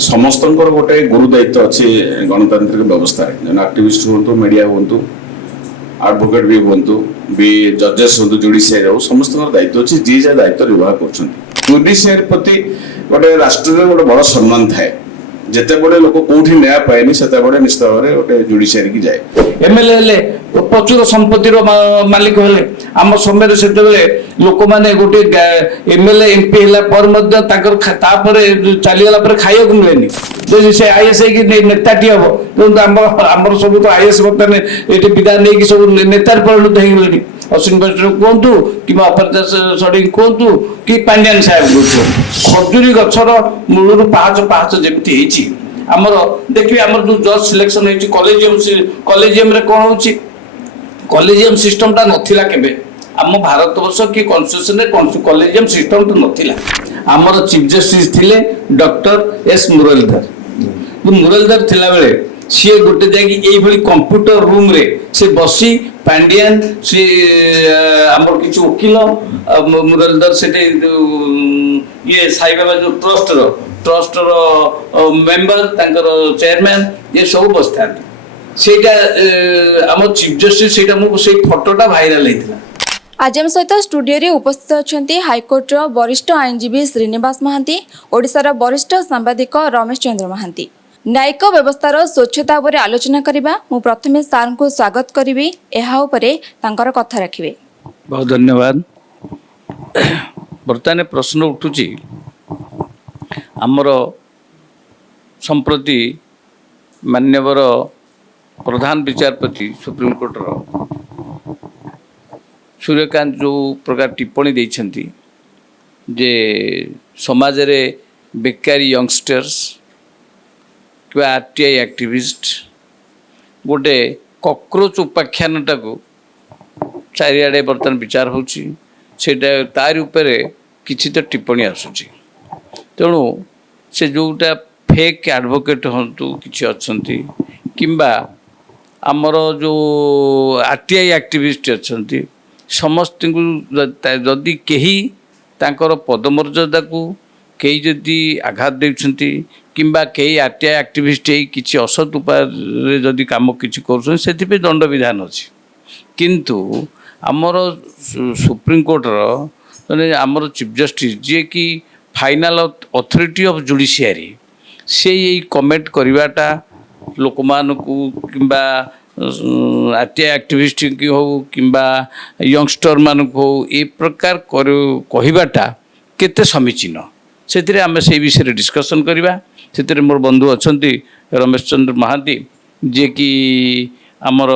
समस्त गोटे गुरु दायित्व अच्छे गणतांत्रिक व्यवस्था आक्टिविस्ट हूँ मीडिया हूँ एडवोकेट भी हूँ भी जजेस हूँ जुडिशियरी हो समस्त दायित्व अच्छे जी जहाँ दायित्व निर्वाह कर जुडिशियरी प्रति गोटे राष्ट्र गोटे बड़ सम्मान थाए जिते बड़े लोक कौटी न्याय पाएनि से बड़े निश्चित भाव में गोटे जुडिशियरी की जाए एमएलए प्रचुर संपत्तिर मालिक हेले आम समय से लोक मैंने गोटे एमएलए एमपी चलीगला खाया मिले से आईएस नेताटी हम आमर सब तो आईएस बर्तमान ये विदा नहीं सब नेतार परिणत हो अश्विन बस्टर कहतु कि अपराजिता षडंगी कहतु कि पांड्यान साहेब खजुरी गछर मूलर पाहाच पाहाच जमी आमर देखिए आमर जो जज सिलेक्शन होती कॉलेजियम रे कौन होची कॉलेजियम सिस्टम टा नथिला केबे आम भारत वर्ष कि कॉन्स्टिट्यूशन रे कॉलेजियम सिस्टम तो नथिला आमर चीफ जस्टिस थिले डॉक्टर एस मुरलीधर थिला बेले सी गोटे जाकि कंप्यूटर रूम रे से बसी पांड्यान से आमर किछु वकील मुरलीधर से ये साई बाबा जो ट्रस्ट मेंबर चेयरमैन ये सब बसता आम चीफ जस्टिस से फोटोटा भाइराल होता। आज आम सहित स्टूडियो रे उपस्थित अच्छा हाइकोर्ट वरिष्ठ आईनजीवी श्रीनिवास महांती ओडिशार वरिष्ठ सांबादिक रमेश चंद्र महांती न्यायिक व्यवस्थार स्वच्छता उपर आलोचना करबा मु प्रथमे सार को स्वागत करी एहा उपरे तांकर कथा रखिबे। बहुत धन्यवाद। बर्तमान प्रश्न उठुची आमर संप्रति मान्यवर प्रधान विचारपति सुप्रीम कोर्टर सूर्यकांत जो प्रकार टिप्पणी देइछंती जे समाज रे बेकारी यंगस्टर्स कि आरटीआई एक्टिविस्ट गोटे कॉकरोच उपाख्यानटा को चारिआडे बर्तमान विचार होची सेटा तारि उपरे किछि तो टिप्पणी आसुची तेणु से जोटा फेक एडवोकेट हंतु किछि अछंती किंबा आमर जो आरटीआई एक्टिविस्ट अछंती समस्त जदि कहीं तांकर पदमर्यादा को कई जदि आघात देउछंती किंबा कई आरटीआई एक्टिविस्ट किसी असत उपाय जदि कम किसी कर दंड विधान अच्छी किंतु आमर सुप्रीम कोर्टर आमर चीफ जस्टिस जी कि फाइनाल अथॉरिटी ऑफ जुडिशियरी से यही कमेंट करवाटा लोक मानकू किंबा आरटीआई एक्टिविस्ट की हो किंबा यंगस्टर मानक हो ए प्रकार कहवाटा केते समीचीन से आम से विषय डिस्कसन करवा से मोर बंधु अच्छा रमेश चंद्र महांती जे कि आमर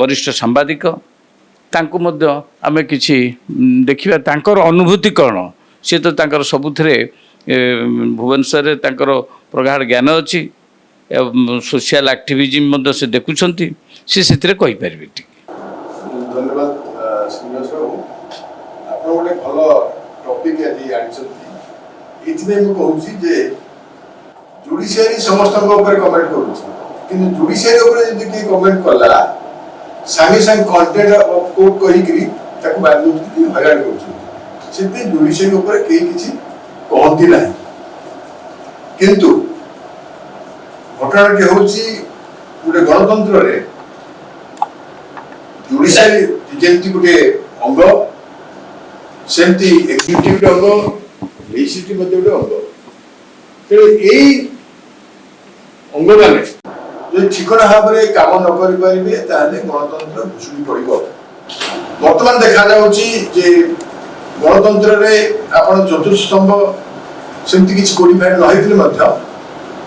वरिष्ठ सांबादिक तांको मध्य आमे किछि देखिबा तांकर अनुभूति कौन सी तो तांकर सबुथिरे भुवनेश्वर तांकर प्रगाढ़ ज्ञान अच्छी सोशल एक्टिविज्म मध्य से देखुछंती से कहि पारिबे। धन्यवाद श्रीनिवास बाबू आप गोटे भल टॉपिक आज आनिछंती इथिने मु कहूची जे जुडिशियरी समस्त ऊपर कमेंट करूची किंतु जुडिशियरी ऊपर जदि के कमेंट कला संगे संग कंटेंट ऑफ कोर्ट कहि करी ताको बांधु कि हैरान करूची सेते जुडिशियरी ऊपर के किछि कहंती नाही किंतु घटनाटी होची गोटे गणतंत्र रे जुडिशियरी जेंति गोटे अंग सेमती एक्जिक्यूटिव अंग लेजिस्लेटिव मध्ये गोटे अंग तेरे एई अंग माने जो ठिकना भाव में काम न करि परिबे ताले गणतंत्र भुसुड़ी पड़िबो। वर्तमान देखा जाउची जे गणतंत्र रे आपण चतुर्थ स्तंभ सेमती किछि कोडिफाइड न होइथिले मध्ये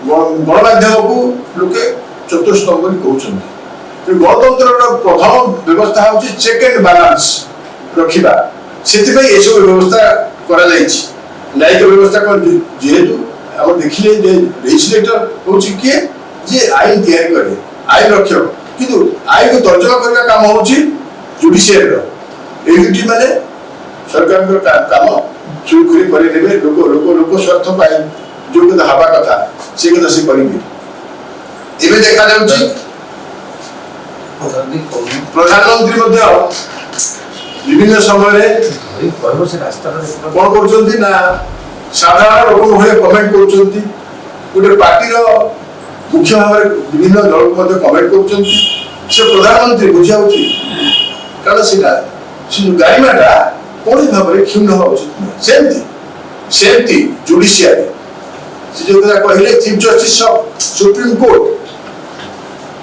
गणमाध्यम को लोके चतुर्थ स्तंभ कहउछन्ति गणतंत्र प्रथम व्यवस्था होची चेक एंड बैलेंस रखिबा सेतिबे एसो व्यवस्था करा जायछि न्यायिक व्यवस्था को जेहेतु हम देखिले जे लेजिस्लेटर होची के जे आईन तैयारी करे आईन रक्षक किंतु आईन को तर्जमा करबा काम होची जुडिशियरी रो एजुटी माने सरकार को काम सुरखुरी करे देबे लोक स्वार्थ पाए जो कथा हवा कथा से कथा से करिबे एबे देखा जाउची प्रधानमंत्री मध्य विभिन्न समय कौन कर ସାଧାରଣ ଲୋକ ଭଳିଆ କମେଣ୍ଟ କରୁଛନ୍ତି, ଗୋଟେ ପାର୍ଟିର ମୁଖ୍ୟ ଭାବରେ ବିଭିନ୍ନ ଦଳକୁ ମଧ୍ୟ କମେଣ୍ଟ କରୁଛନ୍ତି। ସେ ପ୍ରଧାନମନ୍ତ୍ରୀ ବୁଝିବା ଉଚିତ, କାରଣ ସେଇଟା ସେ ଯୋଉ ଗାଇମାଟା କୌଣସି ଭାବରେ କ୍ଷୁଣ୍ଣ ହେବା ଉଚିତ ନୁହେଁ। ସେମିତି ଜୁଡିସିଆରୀ ସେ ଯୋଉ କଥା କହିଲେ chief justice of supreme court,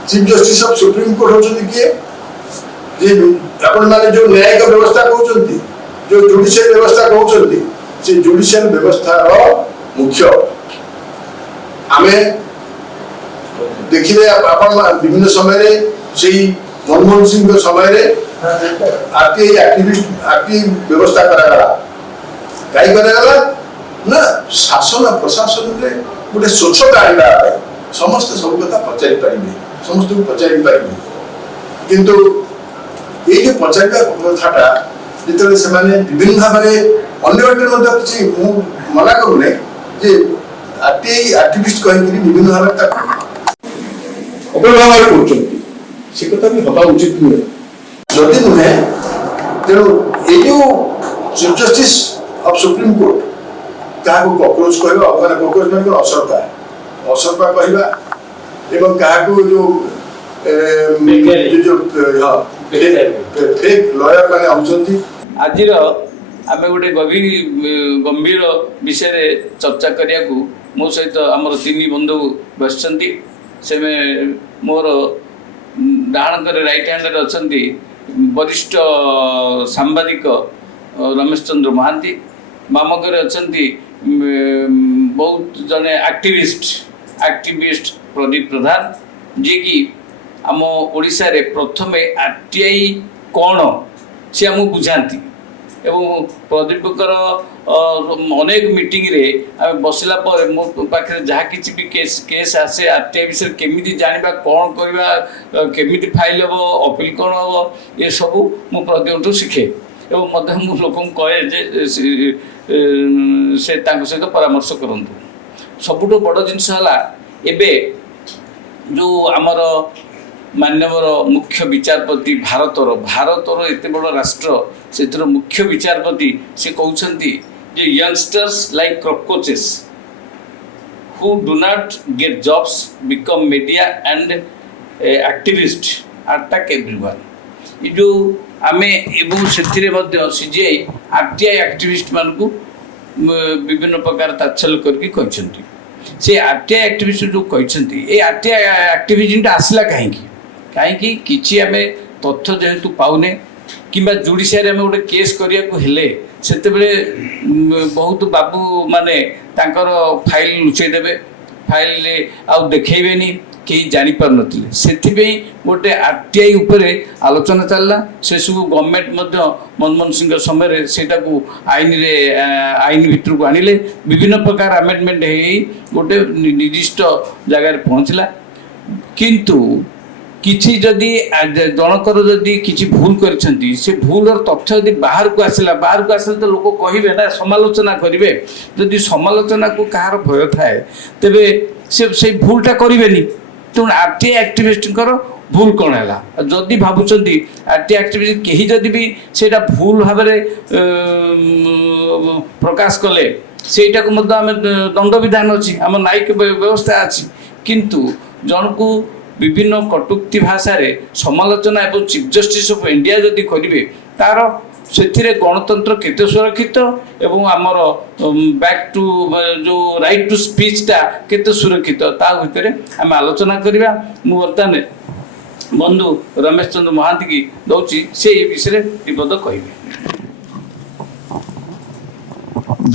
chief justice of supreme court ହଉଛନ୍ତି କିଏ? ଯେ ଆପଣମାନେ ଯୋଉ ନ୍ୟାୟିକ ବ୍ୟବସ୍ଥା କହୁଛନ୍ତି, ଯୋଉ ଜୁଡିସିଆରୀ ବ୍ୟବସ୍ଥା କହୁଛନ୍ତି, ସେ ଜୁଡିସିଆଲ ବ୍ୟବସ୍ଥାର ମୁଖ୍ୟ। ଆମେ ଦେଖିଲେ ଆପଣ ବିଭିନ୍ନ ସମୟରେ ସେଇ ମନମୋହନ ସିଂଙ୍କ ସମୟରେ ଆରଟିଆଇ ବ୍ୟବସ୍ଥା କରାଗଲା। କାହିଁ କରାଗଲା ନା ଶାସନ ପ୍ରଶାସନରେ ଗୋଟେ ସ୍ୱଚ୍ଛତା ଆଣିବା ପାଇଁ ସମସ୍ତେ ସବୁ କଥା ପଚାରି ପାରିବେ, ସମସ୍ତଙ୍କୁ ପଚାରି ପାରିବେ। କିନ୍ତୁ ଏଇ ଯୋଉ ପଚାରିବା କଥାଟା ଯେତେବେଳେ ସେମାନେ ବିଭିନ୍ନ ଭାବରେ ଅନ୍ୟ ବାଟରେ ମଧ୍ୟ କିଛି ମୁଁ ମନା କରୁନି ଯେ ଆରଟିଆଇ ଆକ୍ଟିଭିଷ୍ଟ କହିକିରି ବିଭିନ୍ନ ଭାବରେ ତାକୁ ଅପବ୍ୟବହାର କରୁଛନ୍ତି, ସେ କଥା ବି ହବା ଉଚିତ ନୁହେଁ। ଯଦି ନୁହେଁ ତେଣୁ ଏଇ ଯୋଉ ଚିଫ୍ ଜଷ୍ଟିସ୍ ଅଫ୍ ସୁପ୍ରିମକୋର୍ଟ କାହାକୁ କକ୍ରୋଚ୍ କହିବା, ମାନେ କକ୍ରୋଚ୍ ମାନେ ଅସରପା କହିବା ଏବଂ କାହାକୁ ଯୋଉ ଫେକ୍ ଲୟର ମାନେ ଆଉଛନ୍ତି। ଆଜିର ଆମେ ଗୋଟେ ଗମ୍ଭୀର ବିଷୟରେ ଚର୍ଚ୍ଚା କରିବାକୁ ମୋ ସହିତ ଆମର ତିନି ବନ୍ଧୁ ବସିଛନ୍ତି। ସେ ମୋର ଡାହାଣକରେ ରାଇଟ୍ ହ୍ୟାଣ୍ଡରେ ଅଛନ୍ତି ବରିଷ୍ଠ ସାମ୍ବାଦିକ ରମେଶ ଚନ୍ଦ୍ର ମହାନ୍ତି, ବାମକରେ ଅଛନ୍ତି ବହୁତ ଜଣେ ଆକ୍ଟିଭିଷ୍ଟ ପ୍ରଦୀପ ପ୍ରଧାନ, ଯିଏକି ଆମ ଓଡ଼ିଶାରେ ପ୍ରଥମେ ଆରଟିଆଇ କ'ଣ ସେ ଆମକୁ ବୁଝାନ୍ତି ଏବଂ ପ୍ରଦୀପଙ୍କର ଅନେକ ମିଟିଂରେ ଆମେ ବସିଲା ପରେ ମୋ ପାଖରେ ଯାହା କିଛି ବି କେସ୍ ଆସେ ଆରଟିଆଇ ବିଷୟରେ କେମିତି ଜାଣିବା, କ'ଣ କରିବା, କେମିତି ଫାଇଲ୍ ହେବ, ଅପିଲ କ'ଣ ହେବ, ଏସବୁ ମୁଁ ପ୍ରଦୀପଠୁ ଶିଖେ ଏବଂ ମଧ୍ୟ ମୁଁ ଲୋକଙ୍କୁ କହେ ଯେ ସେ ତାଙ୍କ ସହିତ ପରାମର୍ଶ କରନ୍ତୁ। ସବୁଠୁ ବଡ଼ ଜିନିଷ ହେଲା ଏବେ ଯେଉଁ ଆମର ମାନ୍ୟବର ମୁଖ୍ୟ ବିଚାରପତି ଭାରତର ଏତେ ବଡ଼ ରାଷ୍ଟ୍ର, ସେଥିର ମୁଖ୍ୟ ବିଚାରପତି ସେ କହୁଛନ୍ତି ଯେ youngsters like cockroaches who do not get jobs become media and activist attack everyone. ଏ ଯେଉଁ ଆମେ ଏବଂ ସେଥିରେ ମଧ୍ୟ ସିଜିଆଇ ଆରଟିଆଇ ଆକ୍ଟିଭିଷ୍ଟମାନଙ୍କୁ ବିଭିନ୍ନ ପ୍ରକାର ତାତ୍ସଲ୍ୟ କରିକି କହିଛନ୍ତି। ସେ ଆରଟିଆଇ ଆକ୍ଟିଭିଷ୍ଟ ଯେଉଁ କହିଛନ୍ତି, ଏ ଆରଟିଆଇ ଆକ୍ଟିଭିଜମଟା ଆସିଲା କାହିଁକି କିଛି ଆମେ ତଥ୍ୟ ଯେହେତୁ ପାଉନେ କିମ୍ବା ଜୁଡ଼ିସିଆରୀ ଆମେ ଗୋଟେ କେସ୍ କରିବାକୁ ହେଲେ ସେତେବେଳେ ବହୁତ ବାବୁ ମାନେ ତାଙ୍କର ଫାଇଲ୍ ଲୁଚେଇ ଦେବେ, ଫାଇଲ୍ରେ ଆଉ ଦେଖେଇବେନି, କେହି ଜାଣିପାରୁନଥିଲେ। ସେଥିପାଇଁ ଗୋଟେ ଆରଟିଆଇ ଉପରେ ଆଲୋଚନା ଚାଲିଲା। ସେସବୁ ଗଭର୍ଣ୍ଣମେଣ୍ଟ ମଧ୍ୟ ମନମୋହନ ସିଂଙ୍କ ସମୟରେ ସେଇଟାକୁ ଆଇନ ଭିତରକୁ ଆଣିଲେ, ବିଭିନ୍ନ ପ୍ରକାର ଆମେଣ୍ଡମେଣ୍ଟ ହେଇ ଗୋଟେ ନିର୍ଦ୍ଦିଷ୍ଟ ଜାଗାରେ ପହଞ୍ଚିଲା। କିନ୍ତୁ କିଛି ଯଦି ଜଣକର ଯଦି କିଛି ଭୁଲ କରିଛନ୍ତି, ସେ ଭୁଲର ତଥ୍ୟ ଯଦି ବାହାରକୁ ଆସିଲେ ତ ଲୋକ କହିବେ ନା, ସମାଲୋଚନା କରିବେ। ଯଦି ସମାଲୋଚନାକୁ କାହାର ଭୟ ଥାଏ ତେବେ ସେ ସେଇ ଭୁଲଟା କରିବେନି। ତେଣୁ ଆରଟିଆଇ ଆକ୍ଟିଭିଷ୍ଟଙ୍କର ଭୁଲ କ'ଣ ହେଲା, ଯଦି ଭାବୁଛନ୍ତି ଆରଟିଆଇ ଆକ୍ଟିଭିଷ୍ଟ କେହି ଯଦି ବି ସେଇଟା ଭୁଲ ଭାବରେ ପ୍ରକାଶ କଲେ ସେଇଟାକୁ ମଧ୍ୟ ଆମେ ଦଣ୍ଡବିଧାନ ଅଛି, ଆମ ନ୍ୟାୟିକ ବ୍ୟବସ୍ଥା ଅଛି। କିନ୍ତୁ ଜଣକୁ ବିଭିନ୍ନ କଟୁକ୍ତି ଭାଷାରେ ସମାଲୋଚନା ଏବଂ ଚିଫ୍ ଜଷ୍ଟିସ୍ ଅଫ୍ ଇଣ୍ଡିଆ ଯଦି କରିବେ, ତାର ସେଥିରେ ଗଣତନ୍ତ୍ର କେତେ ସୁରକ୍ଷିତ ଏବଂ ଆମର ବ୍ୟାକ୍ ଟୁ ଯେଉଁ ରାଇଟ୍ ଟୁ ସ୍ପିଚ୍ଟା କେତେ ସୁରକ୍ଷିତ, ତା ଭିତରେ ଆମେ ଆଲୋଚନା କରିବା। ମୁଁ ବର୍ତ୍ତମାନ ବନ୍ଧୁ ରମେଶ ଚନ୍ଦ୍ର ମହାନ୍ତିକି ଦେଉଛି, ସେ ଏ ବିଷୟରେ ବିପଦ କହିବେ।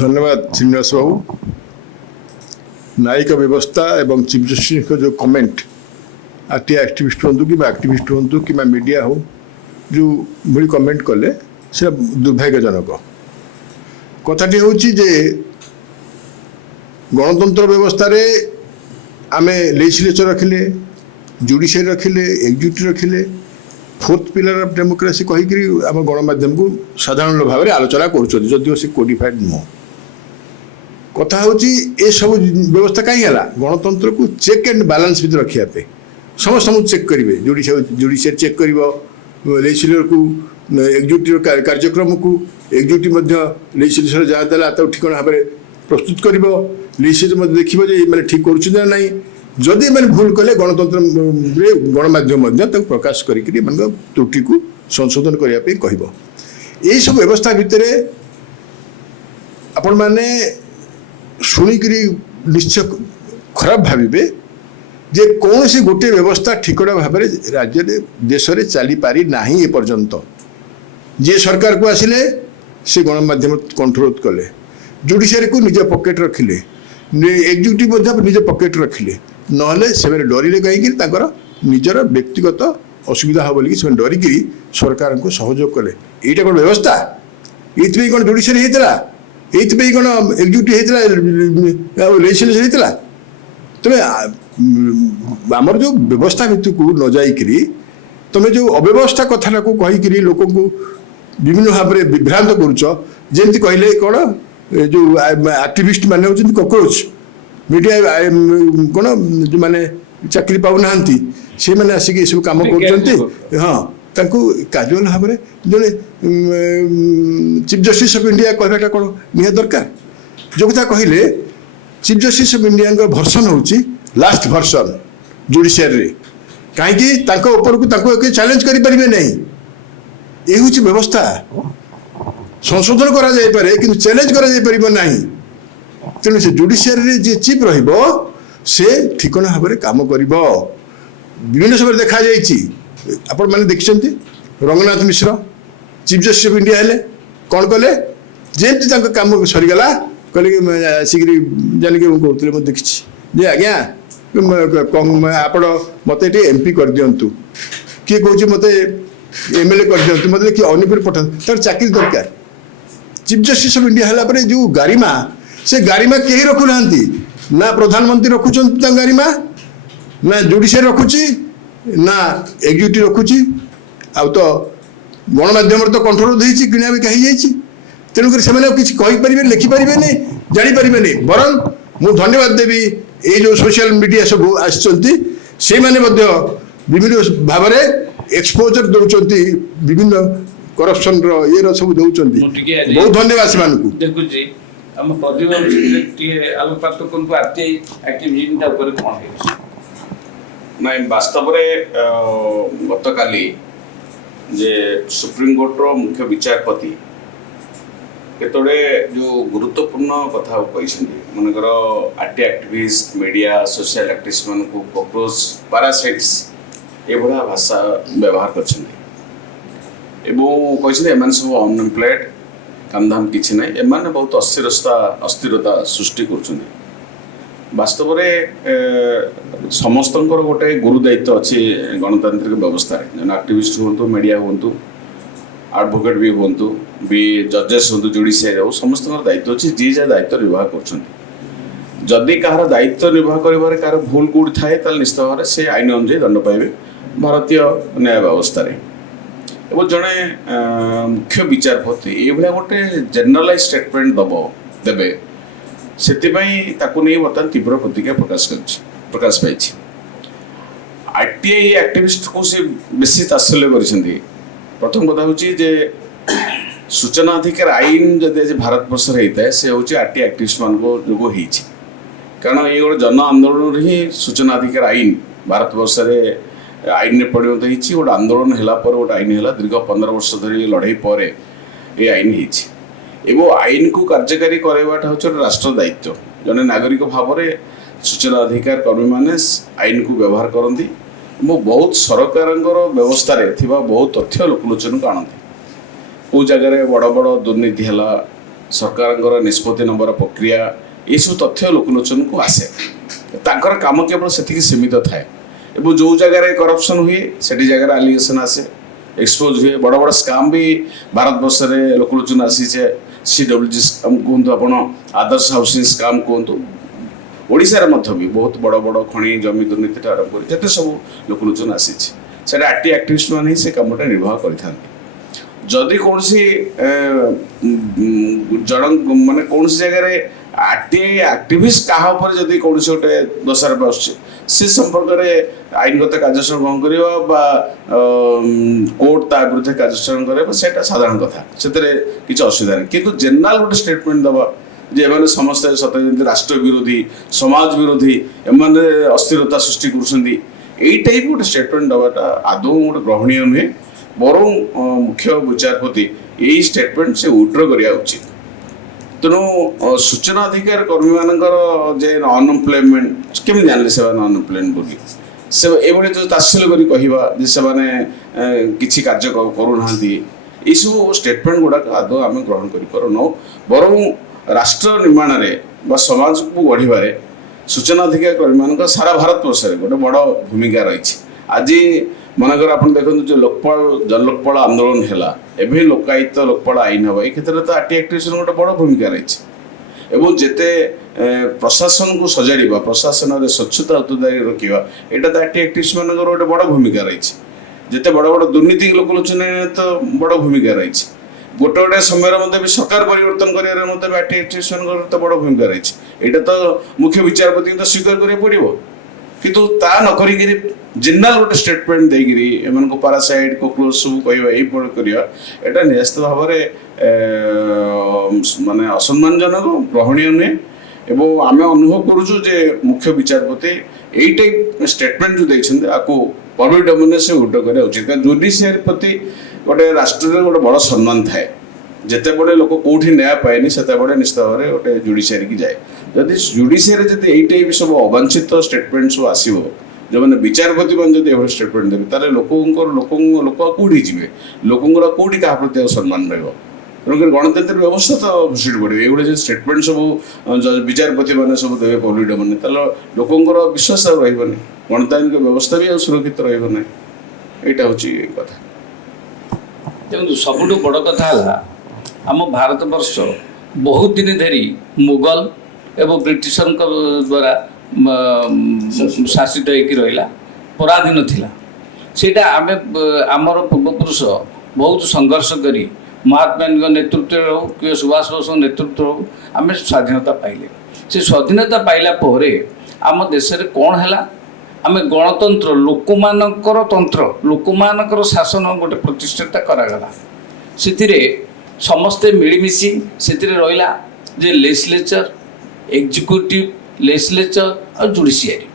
ଧନ୍ୟବାଦ ଶ୍ରୀନିବାସ ବାବୁ। ନ୍ୟାୟିକ ବ୍ୟବସ୍ଥା ଏବଂ ଚିଫ୍ ଜଷ୍ଟିସ୍ଙ୍କ ଯେଉଁ କମେଣ୍ଟ, ଆରଟିଆଇ ଆକ୍ଟିଭିଷ୍ଟ ହୁଅନ୍ତୁ କିମ୍ବା ଆକ୍ଟିଭିଷ୍ଟ ହୁଅନ୍ତୁ କିମ୍ବା ମିଡ଼ିଆ ହଉ, ଯେଉଁ ଭଳି କମେଣ୍ଟ କଲେ ସେଟା ଦୁର୍ଭାଗ୍ୟଜନକ। କଥାଟି ହେଉଛି ଯେ ଗଣତନ୍ତ୍ର ବ୍ୟବସ୍ଥାରେ ଆମେ ଲେଜିସ୍ଲେଚର ରଖିଲେ, ଜୁଡ଼ିସିଆରୀ ରଖିଲେ, ଏକ୍ଜିକ୍ୟୁଟିଭ୍ ରଖିଲେ, ଫୋର୍ଥ ପିଲର ଅଫ୍ ଡେମୋକ୍ରାସି କହିକିରି ଆମ ଗଣମାଧ୍ୟମକୁ ସାଧାରଣ ଭାବରେ ଆଲୋଚନା କରୁଛନ୍ତି, ଯଦିଓ ସେ କୋଡ଼ିଫାଇଡ୍ ନୁହଁ। କଥା ହେଉଛି ଏସବୁ ବ୍ୟବସ୍ଥା କାହିଁ ହେଲା? ଗଣତନ୍ତ୍ରକୁ ଚେକ୍ ଆଣ୍ଡ ବାଲାନ୍ସ ଭିତରେ ରଖିବା ପାଇଁ। ସମସ୍ତଙ୍କୁ ଚେକ୍ କରିବେ, ଜୁଡ଼ିସିଆରୀ ଚେକ୍ କରିବ ଲେଜିସ୍ଲେଚରକୁ, ଏକ୍ଜିକ୍ୟୁଟିଭ୍ କାର୍ଯ୍ୟକ୍ରମକୁ, ଏକ୍ଜିକ୍ୟୁଟିଭ୍ ମଧ୍ୟ ଲେଜିସ୍ଲେଚର ଯାହା ଦେଲା ତାକୁ ଠିକଣା ଭାବରେ ପ୍ରସ୍ତୁତ କରିବ, ଲିଷ୍ଟ ମଧ୍ୟ ଦେଖିବ ଯେ ଏମାନେ ଠିକ୍ କରୁଛନ୍ତି ନା ନାହିଁ। ଯଦି ଏମାନେ ଭୁଲ କଲେ ଗଣତନ୍ତ୍ରରେ ଗଣମାଧ୍ୟମ ମଧ୍ୟ ତାକୁ ପ୍ରକାଶ କରିକି ଏମାନଙ୍କ ତ୍ରୁଟିକୁ ସଂଶୋଧନ କରିବା ପାଇଁ କହିବ। ଏହିସବୁ ବ୍ୟବସ୍ଥା ଭିତରେ ଆପଣମାନେ ଶୁଣିକିରି ନିଶ୍ଚୟ ଖରାପ ଭାବିବେ ଯେ କୌଣସି ଗୋଟିଏ ବ୍ୟବସ୍ଥା ଠିକଣା ଭାବରେ ରାଜ୍ୟରେ ଦେଶରେ ଚାଲିପାରି ନାହିଁ ଏପର୍ଯ୍ୟନ୍ତ। ଯିଏ ସରକାରକୁ ଆସିଲେ ସେ ଗଣମାଧ୍ୟମ କଣ୍ଟ୍ରୋଲ କଲେ, ଜୁଡ଼ିସିଆରୀକୁ ନିଜ ପକେଟ୍ ରଖିଲେ, ଏକ୍ଜିକ୍ୟୁଟିଭ ମଧ୍ୟ ନିଜ ପକେଟ୍ ରଖିଲେ, ନହେଲେ ସେମାନେ ଡରିଲେ କାହିଁକି ତାଙ୍କର ନିଜର ବ୍ୟକ୍ତିଗତ ଅସୁବିଧା ହେବ ବୋଲିକି ସେମାନେ ଡରିକିରି ସରକାରଙ୍କୁ ସହଯୋଗ କଲେ। ଏଇଟା କ'ଣ ବ୍ୟବସ୍ଥା? ଏଇଥିପାଇଁ କ'ଣ ଜୁଡ଼ିସିଆରୀ ହେଇଥିଲା? ଏଇଥିପାଇଁ କ'ଣ ଏକ୍ଜିକ୍ୟୁଟିଭ ହେଇଥିଲା, ଲେଜିସ୍ଲେଚର ହେଇଥିଲା? ତେବେ ଆମର ଯେଉଁ ବ୍ୟବସ୍ଥା ଭିତରକୁ ନ ଯାଇକିରି ତମେ ଯେଉଁ ଅବ୍ୟବସ୍ଥା କଥାଟାକୁ କହିକିରି ଲୋକଙ୍କୁ ବିଭିନ୍ନ ଭାବରେ ବିଭ୍ରାନ୍ତ କରୁଛ। ଯେମିତି କହିଲେ କ'ଣ ଯେଉଁ ଆକ୍ଟିଭିଷ୍ଟ ମାନେ ହେଉଛନ୍ତି କକରୋଚ, ମିଡ଼ିଆ କ'ଣ ଯେଉଁମାନେ ଚାକିରି ପାଉନାହାନ୍ତି ସେମାନେ ଆସିକି ଏସବୁ କାମ କରୁଛନ୍ତି। ହଁ, ତାଙ୍କୁ କାଜୁଆଲ ଭାବରେ ଜଣେ ଚିଫ୍ ଜଷ୍ଟିସ୍ ଅଫ୍ ଇଣ୍ଡିଆ କହିବାଟା କ'ଣ ନିହାତି ଦରକାର? ଯେଉଁ କଥା କହିଲେ ଚିଫ୍ ଜଷ୍ଟିସ୍ ଅଫ୍ ଇଣ୍ଡିଆଙ୍କ ଭର୍ସନ୍ ହେଉଛି ଲାଷ୍ଟ ଭର୍ସନ୍ ଜୁଡ଼ିସିଆରୀରେ, କାହିଁକି ତାଙ୍କ ଉପରକୁ ତାଙ୍କୁ କେହି ଚ୍ୟାଲେଞ୍ଜ କରିପାରିବେ ନାହିଁ। ଏ ହେଉଛି ବ୍ୟବସ୍ଥା। ସଂଶୋଧନ କରାଯାଇପାରେ କିନ୍ତୁ ଚ୍ୟାଲେଞ୍ଜ କରାଯାଇପାରିବ ନାହିଁ। ତେଣୁ ସେ ଜୁଡ଼ିସିଆରୀରେ ଯିଏ ଚିଫ୍ ରହିବ ସେ ଠିକଣା ଭାବରେ କାମ କରିବ। ବିଭିନ୍ନ ସମୟରେ ଦେଖାଯାଇଛି, ଆପଣମାନେ ଦେଖିଛନ୍ତି Ranganath Mishra chief justice of India ହେଲେ କ'ଣ କଲେ? ଯେମିତି ତାଙ୍କ କାମ ସରିଗଲା କହିଲେ କି ଆସିକିରି ଜାଣିକି ମୁଁ କହୁଥିଲି, ମୁଁ ଦେଖିଛି ଯେ ଆଜ୍ଞା ଆପଣ ମୋତେ ଏଠି MP କରିଦିଅନ୍ତୁ, କିଏ କହୁଛି ମୋତେ MLA କରିଦିଅନ୍ତୁ, ମୋତେ କିଏ ଅନୁପୁର ପଠାନ୍ତୁ, ତାର ଚାକିରି ଦରକାର। ଚିଫ୍ ଜଷ୍ଟିସ୍ ଅଫ୍ ଇଣ୍ଡିଆ ହେଲା ପରେ ଯେଉଁ ଗାରିମା, ସେ ଗାରିମା କେହି ରଖୁନାହାନ୍ତି। ନା ପ୍ରଧାନମନ୍ତ୍ରୀ ରଖୁଛନ୍ତି ତାଙ୍କ ଗାରିମା, ନା ଜୁଡ଼ିସିଆରୀ ରଖୁଛି, ନା ଏକ୍ଜିକ୍ୟୁଟିଭ ରଖୁଛି, ଆଉ ତ ଗଣମାଧ୍ୟମରେ ତ କଣ୍ଟ୍ରୋଲ ଦେଇଛି, କିଣା ବିକା ହେଇଯାଇଛି। ତେଣୁକରି ସେମାନେ ଆଉ କିଛି କହିପାରିବେନି, ଲେଖିପାରିବେନି, ଜାଣିପାରିବେନି। ବରଂ ମୁଁ ଧନ୍ୟବାଦ ଦେବି ଏଇ ଯେଉଁ ସୋସିଆଲ ମିଡ଼ିଆ ସବୁ ଆସିଛନ୍ତି, ସେମାନେ ମଧ୍ୟ ବିଭିନ୍ନ ଭାବରେ ଏକ୍ସପୋଜର ଦେଉଛନ୍ତି, ବିଭିନ୍ନ କରପସନର ଇଏର ସବୁ ଦେଉଛନ୍ତି। ବହୁତ ଧନ୍ୟବାଦ ସେମାନଙ୍କୁ। ଦେଖୁଛି ଆମ ପ୍ରଦୀପ ଟିକେ ଆଲୋକପାତ କରନ୍ତୁ ଆର୍ଟିଆଇ ଆକ୍ଟିଭିଟି ଉପରେ କ'ଣ ହେଇଛି। ନାଇଁ, ବାସ୍ତବରେ ଗତକାଲି ଯେ ସୁପ୍ରିମକୋର୍ଟର ମୁଖ୍ୟ ବିଚାରପତି କେତେବେଳେ ଯେଉଁ ଗୁରୁତ୍ୱପୂର୍ଣ୍ଣ କଥା କହିଛନ୍ତି, ମନେକର ଆର୍ଟି ଆକ୍ଟିଭିଷ୍ଟ, ମିଡ଼ିଆ, ସୋସିଆଲ ଆକ୍ଟିଭିଷ୍ଟମାନଙ୍କୁ କକରୋଚ, ପାରାସାଇଟ୍ସ ଏଭଳିଆ ଭାଷା ବ୍ୟବହାର କରିଛନ୍ତି ଏବଂ କହିଛନ୍ତି ଏମାନେ ସବୁ ଅନଏମ୍ପ୍ଲଏଡ୍, କାମଧାମ କିଛି ନାହିଁ, ଏମାନେ ବହୁତ ଅସ୍ଥିରତା ସୃଷ୍ଟି କରୁଛନ୍ତି। ବାସ୍ତବରେ ସମସ୍ତଙ୍କର ଗୋଟେ ଗୁରୁ ଦାୟିତ୍ୱ ଅଛି ଗଣତାନ୍ତ୍ରିକ ବ୍ୟବସ୍ଥାରେ। ଜଣେ ଆକ୍ଟିଭିଷ୍ଟ ହୁଅନ୍ତୁ, ମିଡ଼ିଆ ହୁଅନ୍ତୁ, ଆଡଭୋକେଟ୍ ବି ହୁଅନ୍ତୁ, ବି ଜଜେସ୍ ହୁଅନ୍ତୁ, ଜୁଡ଼ିସିଆରୀ ହଉ, ସମସ୍ତଙ୍କର ଦାୟିତ୍ୱ ଅଛି, ଯିଏ ଯାହା ଦାୟିତ୍ୱ ନିର୍ବାହ କରୁଛନ୍ତି। ଯଦି କାହାର ଦାୟିତ୍ୱ ନିର୍ବାହ କରିବାରେ କାହାର ଭୁଲ କୋଉଠି ଥାଏ ତାହେଲେ ନିଶ୍ଚିତ ଭାବରେ ସେ ଆଇନ ଅନୁଯାୟୀ ଦଣ୍ଡ ପାଇବେ ଭାରତୀୟ ନ୍ୟାୟ ବ୍ୟବସ୍ଥାରେ। ଏବଂ ଜଣେ ମୁଖ୍ୟ ବିଚାରପତି ଏଇଭଳିଆ ଗୋଟେ ଜେନେରାଲାଇଜ୍ ଷ୍ଟେଟମେଣ୍ଟ ଦେବେ, ସେଥିପାଇଁ ତାକୁ ନେଇ ବର୍ତ୍ତମାନ ତୀବ୍ର ପ୍ରତିକ୍ରିୟା ପ୍ରକାଶ ପାଇଛି। ଆର୍ଟିଆଇ ଆକ୍ଟିଭିଷ୍ଟକୁ ସେ ବେଶୀ ତାତ୍ସଲ୍ୟ କରିଛନ୍ତି। ପ୍ରଥମ କଥା ହେଉଛି ଯେ ସୂଚନା ଅଧିକାର ଆଇନ ଯଦି ଆଜି ଭାରତବର୍ଷରେ ହେଇଥାଏ ସେ ହେଉଛି ଆର୍ଟିଆଇ ଆକ୍ଟିଭିଷ୍ଟମାନଙ୍କ ଯୋଗୁଁ ହେଇଛି। କାରଣ ଏଇ ଗୋଟେ ଜନ ଆନ୍ଦୋଳନରୁ ହିଁ ସୂଚନା ଅଧିକାର ଆଇନ ଭାରତବର୍ଷରେ ଆଇନରେ ପରିଣତ ହେଇଛି। ଗୋଟେ ଆନ୍ଦୋଳନ ହେଲା ପରେ ଗୋଟେ ଆଇନ ହେଲା, ଦୀର୍ଘ 15 ବର୍ଷ ଧରି ଲଢ଼େଇ ପରେ ଏ ଆଇନ ହେଇଛି। ଏବଂ ଆଇନକୁ କାର୍ଯ୍ୟକାରୀ କରାଇବାଟା ହେଉଛି ଗୋଟେ ରାଷ୍ଟ୍ର ଦାୟିତ୍ୱ। ଜଣେ ନାଗରିକ ଭାବରେ ସୂଚନା ଅଧିକାର କର୍ମୀମାନେ ଆଇନକୁ ବ୍ୟବହାର କରନ୍ତି ଏବଂ ବହୁତ ସରକାରଙ୍କର ବ୍ୟବସ୍ଥାରେ ଥିବା ବହୁତ ତଥ୍ୟ ଲୋକଲୋଚନକୁ ଆଣନ୍ତି। କେଉଁ ଜାଗାରେ ବଡ଼ ବଡ଼ ଦୁର୍ନୀତି ହେଲା, ସରକାରଙ୍କର ନିଷ୍ପତ୍ତି ନେବାର ପ୍ରକ୍ରିୟା, ଏଇସବୁ ତଥ୍ୟ ଲୋକଲୋଚନକୁ ଆସେ। ତାଙ୍କର କାମ କେବଳ ସେତିକି ସୀମିତ ଥାଏ ଏବଂ ଯେଉଁ ଜାଗାରେ କରପସନ୍ ହୁଏ ସେଠି ଜାଗାରେ ଆଲିଗେସନ୍ ଆସେ, ଏକ୍ସପୋଜ ହୁଏ। ବଡ଼ ବଡ଼ ସ୍କାମ୍ ବି ଭାରତବର୍ଷରେ ଲୋକଲୋଚନ ଆସିଛେ। CWG ସ୍କାମ୍ କୁହନ୍ତୁ, ଆପଣ ଆଦର୍ଶ ହାଉସିଂ ସ୍କାମ୍ କୁହନ୍ତୁ, ଓଡ଼ିଶାରେ ମଧ୍ୟ ବି ବହୁତ ବଡ଼ ବଡ଼ ଖଣି ଜମି ଦୁର୍ନୀତିଟା ଆରମ୍ଭ କରି ଯେତେ ସବୁ ଲୋକଲୋଚନ ଆସିଛି, ସେଇଟା ଆର୍ଟି ଆକ୍ଟିଭିଷ୍ଟ ମାନେ ହିଁ ସେ କାମଟା ନିର୍ବାହ କରିଥାନ୍ତି। ଯଦି କୌଣସି ମାନେ କୌଣସି ଜାଗାରେ ଆର୍ଟିଆଇ ଆକ୍ଟିଭିଷ୍ଟ କାହା ଉପରେ ଯଦି କୌଣସି ଗୋଟେ ଦୋଷାରୋପ ଆସୁଛି, ସେ ସମ୍ପର୍କରେ ଆଇନଗତ କାର୍ଯ୍ୟାନୁଷ୍ଠାନ ଗ୍ରହଣ କରିବା ବା କୋର୍ଟ ତା ବିରୁଦ୍ଧରେ କାର୍ଯ୍ୟାନୁଷ୍ଠାନ କରିବା ସେଇଟା ସାଧାରଣ କଥା, ସେଥିରେ କିଛି ଅସୁବିଧା ନାହିଁ। କିନ୍ତୁ ଜେନେରାଲ ଗୋଟେ ଷ୍ଟେଟମେଣ୍ଟ ଦେବା ଯେ ଏମାନେ ସମସ୍ତେ ସତେ ଯେମିତି ରାଷ୍ଟ୍ର ବିରୋଧୀ ସମାଜ ବିରୋଧୀ ଏମାନେ ଅସ୍ଥିରତା ସୃଷ୍ଟି କରୁଛନ୍ତି ଏଇ ଟାଇପ୍ ଗୋଟେ ଷ୍ଟେଟମେଣ୍ଟ ଦେବାଟା ଆଦୌ ଗୋଟେ ଗ୍ରହଣୀୟ ନୁହେଁ ବରଂ ମୁଖ୍ୟ ବିଚାରପତି ଏଇ ଷ୍ଟେଟମେଣ୍ଟ ସେ ୱିଡ୍ର କରିବା ଉଚିତ। ତେଣୁ ସୂଚନା ଅଧିକାର କର୍ମୀମାନଙ୍କର ଯେ ଅନଏମ୍ପ୍ଲୟମେଣ୍ଟ କେମିତି ଜାଣିଲେ ସେମାନେ ଅନଏମ୍ପ୍ଲୟମେଣ୍ଟ ବୋଲି ସେ ଏଭଳି ଯେଉଁ ତାତ୍ସଲ୍ୟ କରି କହିବା ଯେ ସେମାନେ କିଛି କାର୍ଯ୍ୟ କରୁନାହାନ୍ତି ଏଇସବୁ ଷ୍ଟେଟମେଣ୍ଟ ଗୁଡ଼ାକ ଆଦୌ ଆମେ ଗ୍ରହଣ କରିପାରୁନାହୁଁ ବରଂ ରାଷ୍ଟ୍ର ନିର୍ମାଣରେ ବା ସମାଜକୁ ଗଢ଼ିବାରେ ସୂଚନା ଅଧିକାର କର୍ମୀମାନଙ୍କ ସାରା ଭାରତବର୍ଷରେ ଗୋଟେ ବଡ଼ ଭୂମିକା ରହିଛି। ଆଜି ମନେକର ଆପଣ ଦେଖନ୍ତୁ ଯେ ଲୋକପାଳ ଜନଲୋକପାଳ ଆନ୍ଦୋଳନ ହେଲା ଏବେ ଲୋକାୟିତ ଲୋକପାଳ ଆଇନ ହେବ ଏ କ୍ଷେତ୍ରରେ ତ ଆର୍ଟି ଆକ୍ଟିଭିଷ୍ଟର ଗୋଟେ ବଡ଼ ଭୂମିକା ରହିଛି ଏବଂ ଯେତେ ପ୍ରଶାସନକୁ ସଜାଡ଼ିବା ପ୍ରଶାସନରେ ସ୍ୱଚ୍ଛତା ଉତ୍ତରଦାୟୀ ରଖିବା ଏଇଟା ତ ଆର୍ଟି ଆକ୍ଟିଭିଷ୍ଟ ମାନଙ୍କର ଗୋଟେ ବଡ଼ ଭୂମିକା ରହିଛି। ଯେତେ ବଡ଼ ବଡ଼ ଦୁର୍ନୀତି ଲୋକଲୋଚନରେ ତ ବଡ଼ ଭୂମିକା ରହିଛି। ଗୋଟେ ଗୋଟେ ସମୟରେ ମଧ୍ୟ ବି ସରକାର ପରିବର୍ତ୍ତନ କରିବାରେ ମଧ୍ୟ ବି ଆର୍ଟି ଆକ୍ଟିଭିଷ୍ଟ ମାନଙ୍କର ତ ବଡ଼ ଭୂମିକା ରହିଛି। ଏଇଟା ତ ମୁଖ୍ୟ ବିଚାରପତିଙ୍କୁ ତ ସ୍ୱୀକାର କରିବାକୁ ପଡ଼ିବ କିନ୍ତୁ ତା ନ କରିକିରି ଜେନେରାଲ ଗୋଟେ ଷ୍ଟେଟମେଣ୍ଟ ଦେଇକିରି ଏମାନଙ୍କୁ ପାରାସାଇଟ୍ କୋକ୍ରୋଚ୍ ସବୁ କହିବା ଏଇଭଳି କରିବା ଏଇଟା ନିଶ୍ଚିତ ଭାବରେ ମାନେ ଅସମ୍ମାନଜନକ ଗ୍ରହଣୀୟ ନୁହେଁ ଏବଂ ଆମେ ଅନୁଭବ କରୁଛୁ ଯେ ମୁଖ୍ୟ ବିଚାରପତି ଏଇ ଟାଇପ୍ ଷ୍ଟେଟମେଣ୍ଟ ଯେଉଁ ଦେଇଛନ୍ତି ଆକୁ ପବ୍ଲିକ ଡୋମେନରେ ସେ ୱିଡ୍ର କରିବା ଉଚିତ। କାରଣ ଜୁଡ଼ିସିଆରୀ ପ୍ରତି ଗୋଟେ ରାଷ୍ଟ୍ରରେ ଗୋଟେ ବଡ଼ ସମ୍ମାନ ଥାଏ। ଯେତେବେଳେ ଲୋକ କେଉଁଠି ନ୍ୟାୟ ପାଏନି ସେତେବେଳେ ନିଶ୍ଚିତ ଭାବରେ ଗୋଟେ ଜୁଡ଼ିସିଆରୀକି ଯାଏ। ଯଦି ଜୁଡ଼ିସିଆରୀ ଯଦି ଏଇ ଟାଇପ୍ ସବୁ ଅବାଞ୍ଛିତ ଷ୍ଟେଟମେଣ୍ଟ ସବୁ ଆସିବ ଯେଉଁମାନେ ବିଚାରପତି ମାନେ ଯଦି ଏଭଳି ଷ୍ଟେଟମେଣ୍ଟ ଦେବେ ତାହେଲେ ଲୋକ କେଉଁଠି ଯିବେ ଲୋକଙ୍କର କେଉଁଠି କାହା ପ୍ରତି ଆଉ ସମ୍ମାନ ରହିବ। ତେଣୁକରି ଗଣତାନ୍ତ୍ରିକ ବ୍ୟବସ୍ଥା ତ ଭୁଷୁଡ଼ି ପଡ଼ିବ। ଏଇଭଳି ଯଦି ଷ୍ଟେଟମେଣ୍ଟ ସବୁ ବିଚାରପତି ମାନେ ସବୁ ଦେବେ ପବ୍ଲିକ ଡୋମେନରେ ତାହେଲେ ଲୋକଙ୍କର ବିଶ୍ୱାସ ଆଉ ରହିବନି ଗଣତାନ୍ତ୍ରିକ ବ୍ୟବସ୍ଥା ବି ଆଉ ସୁରକ୍ଷିତ ରହିବ ନାହିଁ। ଏଇଟା ହେଉଛି କଥା। ଦେଖନ୍ତୁ ସବୁଠୁ ବଡ଼ କଥା ହେଲା ଆମ ଭାରତବର୍ଷ ବହୁତ ଦିନ ଧରି ମୁଗଲ ଏବଂ ବ୍ରିଟିଶଙ୍କ ଦ୍ୱାରା ଶାସିତ ହେଇକି ରହିଲା ପରାଧୀନ ଥିଲା। ସେଇଟା ଆମେ ଆମର ପୂର୍ବପୁରୁଷ ବହୁତ ସଂଘର୍ଷ କରି ମହାତ୍ମାଙ୍କ ନେତୃତ୍ୱରେ ହେଉ କି ସୁଭାଷ ବୋଷଙ୍କ ନେତୃତ୍ୱ ହେଉ ଆମେ ସ୍ୱାଧୀନତା ପାଇଲେ। ସେ ସ୍ୱାଧୀନତା ପାଇଲା ପରେ ଆମ ଦେଶରେ କ'ଣ ହେଲା ଆମେ ଗଣତନ୍ତ୍ର ଲୋକମାନଙ୍କର ତନ୍ତ୍ର ଲୋକମାନଙ୍କର ଶାସନ ଗୋଟେ ପ୍ରତିଷ୍ଠିତ କରାଗଲା। ସେଥିରେ ସମସ୍ତେ ମିଳିମିଶି ସେଥିରେ ରହିଲା ଯେ ଲେଜିସ୍ଲେଚର ଏକ୍ଜିକ୍ୟୁଟିଭ ଲେଜିସ୍ଲେଚର ଆଉ ଜୁଡ଼ିସିଆରୀ।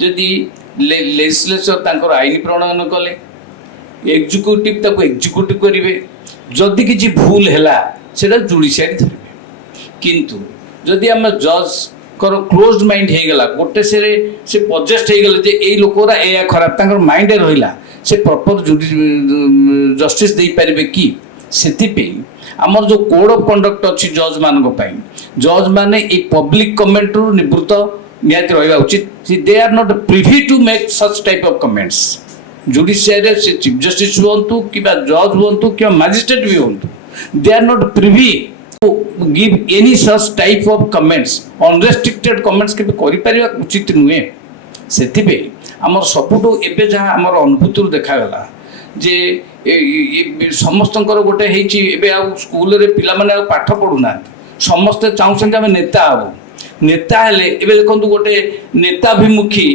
ଯଦି ଲେଜିସ୍ଲେଚର ତାଙ୍କର ଆଇନ ପ୍ରଣୟନ କଲେ ଏକ୍ଜିକ୍ୟୁଟିଭ ତାକୁ ଏକ୍ଜିକ୍ୟୁଟିଭ କରିବେ ଯଦି କିଛି ଭୁଲ ହେଲା ସେଇଟା ଜୁଡ଼ିସିଆରୀ ଧରିବେ। କିନ୍ତୁ ଯଦି ଆମ ଜଜ୍ଙ୍କର କ୍ଲୋଜ୍ ମାଇଣ୍ଡ ହେଇଗଲା ଗୋଟେ ସେ ପଜେଷ୍ଟ ହେଇଗଲେ ଯେ ଏଇ ଲୋକରା ଏଇଆ ଖରାପ ତାଙ୍କର ମାଇଣ୍ଡରେ ରହିଲା ସେ ପ୍ରପର ଜଷ୍ଟିସ୍ ଦେଇପାରିବେ କି? ସେଥିପାଇଁ ଆମର ଯେଉଁ କୋଡ୍ ଅଫ୍ କଣ୍ଡକ୍ଟ ଅଛି ଜଜ୍ମାନଙ୍କ ପାଇଁ ଜଜ୍ ମାନେ ଏଇ ପବ୍ଲିକ କମେଣ୍ଟରୁ ନିବୃତ୍ତ ନିହାତି ରହିବା ଉଚିତ। They are not privy to make such type of comments. ଜୁଡ଼ିସିଆରୀରେ ସେ ଚିଫ୍ ଜଷ୍ଟିସ୍ ହୁଅନ୍ତୁ କିମ୍ବା ଜଜ୍ ହୁଅନ୍ତୁ କିମ୍ବା ମାଜିଷ୍ଟ୍ରେଟ୍ ବି ହୁଅନ୍ତୁ they are not privy to give any such type of comments unrestricted comments କେବେ କରିପାରିବା ଉଚିତ ନୁହେଁ। ସେଥିପାଇଁ ଆମର ସବୁଠୁ ଏବେ ଯାହା ଆମର ଅନୁଭୂତିରୁ ଦେଖାଗଲା ଯେ ସମସ୍ତଙ୍କର ଗୋଟେ ହେଇଛି ଏବେ ଆଉ ସ୍କୁଲରେ ପିଲାମାନେ ଆଉ ପାଠ ପଢ଼ୁନାହାନ୍ତି ସମସ୍ତେ ଚାହୁଁଛନ୍ତି ଆମେ ନେତା ହେବୁ। ନେତା ହେଲେ ଏବେ ଦେଖନ୍ତୁ ଗୋଟେ ନେତାଭିମୁଖୀ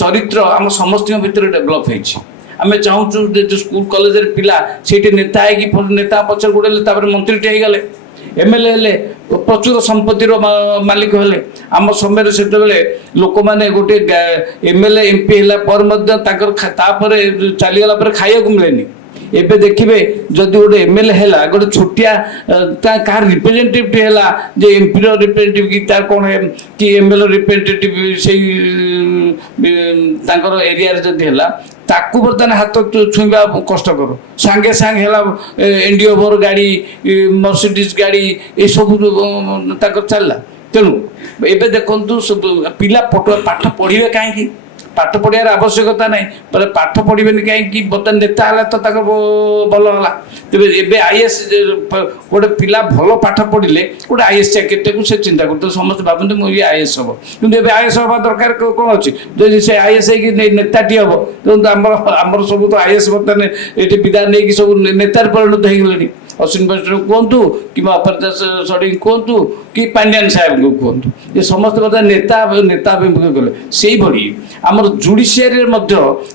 ଚରିତ୍ର ଆମ ସମସ୍ତଙ୍କ ଭିତରେ ଡେଭଲପ୍ ହେଇଛି। ଆମେ ଚାହୁଁଛୁ ଯେ ସ୍କୁଲ କଲେଜରେ ପିଲା ସେଇଠି ନେତା ହେଇକି ନେତା ପଛରେ ଗୋଡ଼େଇଲେ ତାପରେ ମନ୍ତ୍ରୀଟେ ହେଇଗଲେ ଏମ୍ଏଲ୍ଏ ହେଲେ ପ୍ରଚୁର ସମ୍ପତ୍ତିର ମାଲିକ ହେଲେ। ଆମ ସମୟରେ ସେତେବେଳେ ଲୋକମାନେ ଗୋଟେ ଏମ୍ଏଲ୍ଏ ଏମ୍ପି ହେଲା ପରେ ମଧ୍ୟ ତାଙ୍କର ତାପରେ ଚାଲିଗଲା ପରେ ଖାଇବାକୁ ମିଳେନି। ଏବେ ଦେଖିବେ ଯଦି ଗୋଟେ ଏମ୍ଏଲ୍ଏ ହେଲା ଗୋଟେ ଛୋଟିଆ କାହାର ରିପ୍ରେଜେଣ୍ଟେଟିଭ୍ ହେଲା ଯେ ଏମ୍ପିର ରିପ୍ରେଜେଣ୍ଟେଟିଭ୍ କି ତାର କ'ଣ କି ଏମ୍ଏଲ୍ଏ ରିପ୍ରେଜେଣ୍ଟେଟିଭ୍ ସେଇ ତାଙ୍କର ଏରିଆରେ ଯଦି ହେଲା ତାକୁ ବର୍ତ୍ତମାନ ହାତ ଛୁଇଁବା କଷ୍ଟକର। ସାଙ୍ଗେ ସାଙ୍ଗେ ହେଲା ଏନ୍ଡିଓଭର ଗାଡ଼ି ମର୍ସିଡିଜ୍ ଗାଡ଼ି ଏସବୁ ତାଙ୍କର ଚାଲିଲା। ତେଣୁ ଏବେ ଦେଖନ୍ତୁ ପିଲା ପାଠ ପଢ଼ିବେ କାହିଁକି? ପାଠ ପଢ଼ିବାର ଆବଶ୍ୟକତା ନାହିଁ ବୋଲେ ପାଠ ପଢ଼ିବେନି କାହିଁକି? ବର୍ତ୍ତମାନ ନେତା ହେଲା ତ ତାଙ୍କ ଭଲ ହେଲା। ତେବେ ଏବେ ଆଇଏଏସ୍ ଗୋଟେ ପିଲା ଭଲ ପାଠ ପଢ଼ିଲେ ଗୋଟେ ଆଇଏଏସ୍ ଚାକିରିଟାକୁ ସେ ଚିନ୍ତା କରୁଥିବ ସମସ୍ତେ ଭାବନ୍ତି ମୁଁ ଇଏ ଆଇଏଏସ୍ ହେବ। କିନ୍ତୁ ଏବେ ଆଇଏଏସ୍ ହେବା ଦରକାର କ'ଣ ଅଛି? ଯଦି ସେ ଆଇଏଏସ୍ ହେଇକି ନେତାଟି ହେବ ତେଣୁ ଆମର ସବୁ ତ ଆଇଏଏସ୍ ବର୍ତ୍ତମାନ ଏଠି ବିଦାୟ ନେଇକି ସବୁ ନେତାରେ ପରିଣତ ହେଇଗଲେଣି। ଅଶ୍ୱିନୀ ବୈଷ୍ଣବ କୁହନ୍ତୁ କିମ୍ବା ଅପରାଜିତା ଷଡ଼ଙ୍ଗୀ କୁହନ୍ତୁ କି ପାଣ୍ଡିଆନ ସାହେବଙ୍କୁ କୁହନ୍ତୁ ଏ ସମସ୍ତେ ବର୍ତ୍ତମାନ ନେତା ଅଭିମୁଖୀ ଗଲେ। ସେଇଭଳି ଆମର ଜୁଡ଼ିସିଆରୀରେ ମଧ୍ୟ